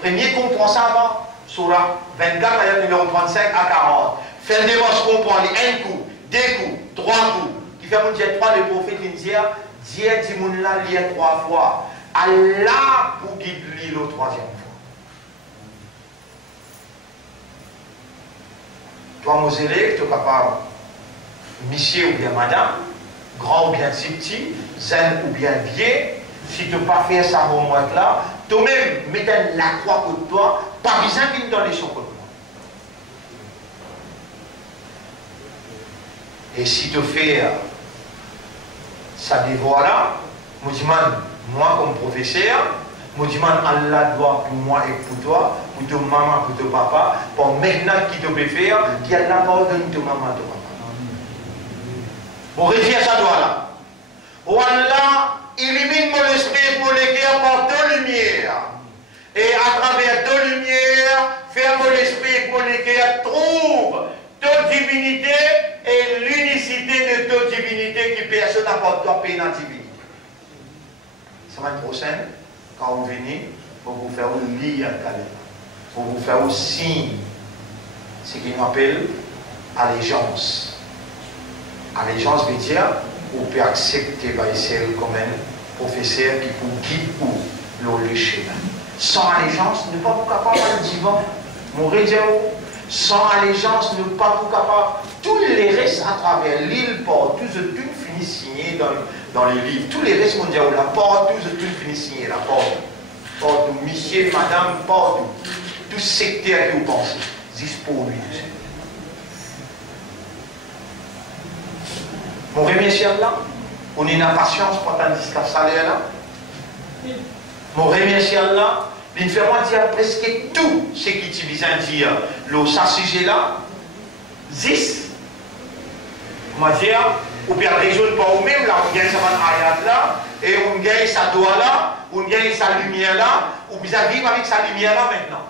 Premier comprend ça avant, Surah 24, ayat numéro 35 à 40. Faire des manches comprendre un coup, deux coups, trois coups. Qui fait mon dire trois, le prophète India, Dieu dit mon là, lire trois fois. Allah pour guider lui la troisième fois. Toi, mon élève, tu es capable, monsieur ou bien madame, grand ou bien petit, zen ou bien vieux. Si tu ne peux pas faire ça au moins là, toi-même, mettez la croix contre toi, pas besoin qu'il donne les choses contre moi. Et si tu fais ça devoir là, je dis, moi comme professeur, je dis, Allah doit pour moi et pour toi, pour ton maman, pour ton papa, pour maintenant qui te peut faire, qui a la pardonne ton maman, ton papa. Pour réussir ça doit là. Oh Allah, illumine mon esprit et mon cœur par ta lumière. Et à travers ta lumière, faire mon esprit et mon cœur trouve ta divinité et l'unicité de ta divinité qui personne n'apporte toi paix dans la divinité. Semaine prochaine, quand vous venez, pour vous faire un lien pour vous faire un signe, ce qu'on appelle allégeance. Allégeance veut dire on peut accepter celle comme un professeur qui vous guide pour le chemin. Sans allégeance, ne pas vous capable de divan. Mon sans allégeance, ne pas vous capable. Tous les restes à travers l'île, pour tous une fini signé dans les livres. Tous les restes mondiaux, la partout, tout fini signé, la partout. Monsieur, madame, partout. Tout secteur que vous pensez, juste pour lui. Mon remercie là, on a une patience pour attendre jusqu'à salaire là. Mon remercie là, il fait moi dire presque tout ce qui est besoin de dire, le sujet là, 10. Moi dire, ou bien résoudre par vous-même là, on gagne sa ayat là, et on gagne sa doigt là, on gagne sa lumière là, ou bien vivre avec sa lumière là maintenant.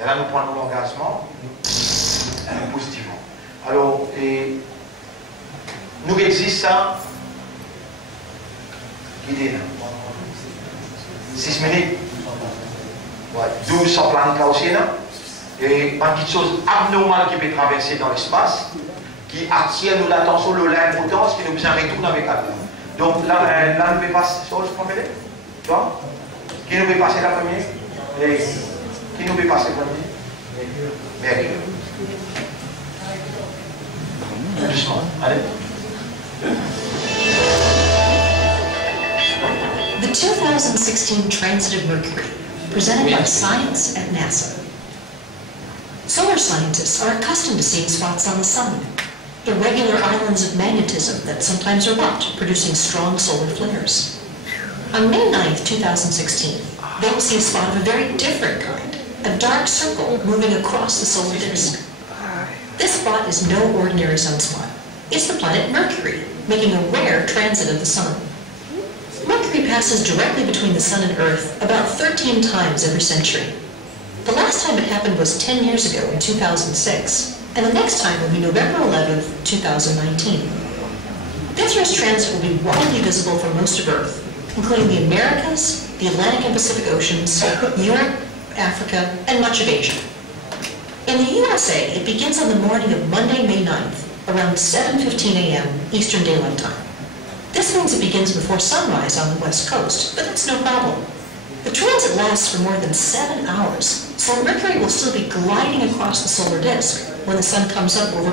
Et là, nous prenons l'engagement, positivement. Alors, nous existons ça, il est là. 6 minutes. Ouais, 12 sans planète là aussi, là. Et une petite chose abnormale qui peut traverser dans l'espace, qui attire nous l'attention, l'importance, qui nous besoin de retourner avec la vie. Donc là, nous pouvons passer sur le premier. Tu vois? Qui nous peut passer la première? Qui nous peut passer la première? Mercure. Doucement, allez. The 2016 Transit of Mercury, presented by Science at NASA. Solar scientists are accustomed to seeing spots on the sun, irregular islands of magnetism that sometimes erupt, producing strong solar flares. On May 9th, 2016, they will see a spot of a very different kind, a dark circle moving across the solar disk. This spot is no ordinary sunspot. It's the planet Mercury, making a rare transit of the sun. Mercury passes directly between the sun and Earth about 13 times every century. The last time it happened was 10 years ago in 2006, and the next time will be November 11th, 2019. This year's transit will be widely visible from most of Earth, including the Americas, the Atlantic and Pacific Oceans, Europe, Africa, and much of Asia. In the USA, it begins on the morning of Monday, May 9th, around 7:15 a.m. Eastern Daylight Time. This means it begins before sunrise on the West Coast, but that's no problem. The transit lasts for more than 7 hours, so Mercury will still be gliding across the solar disk when the sun comes up over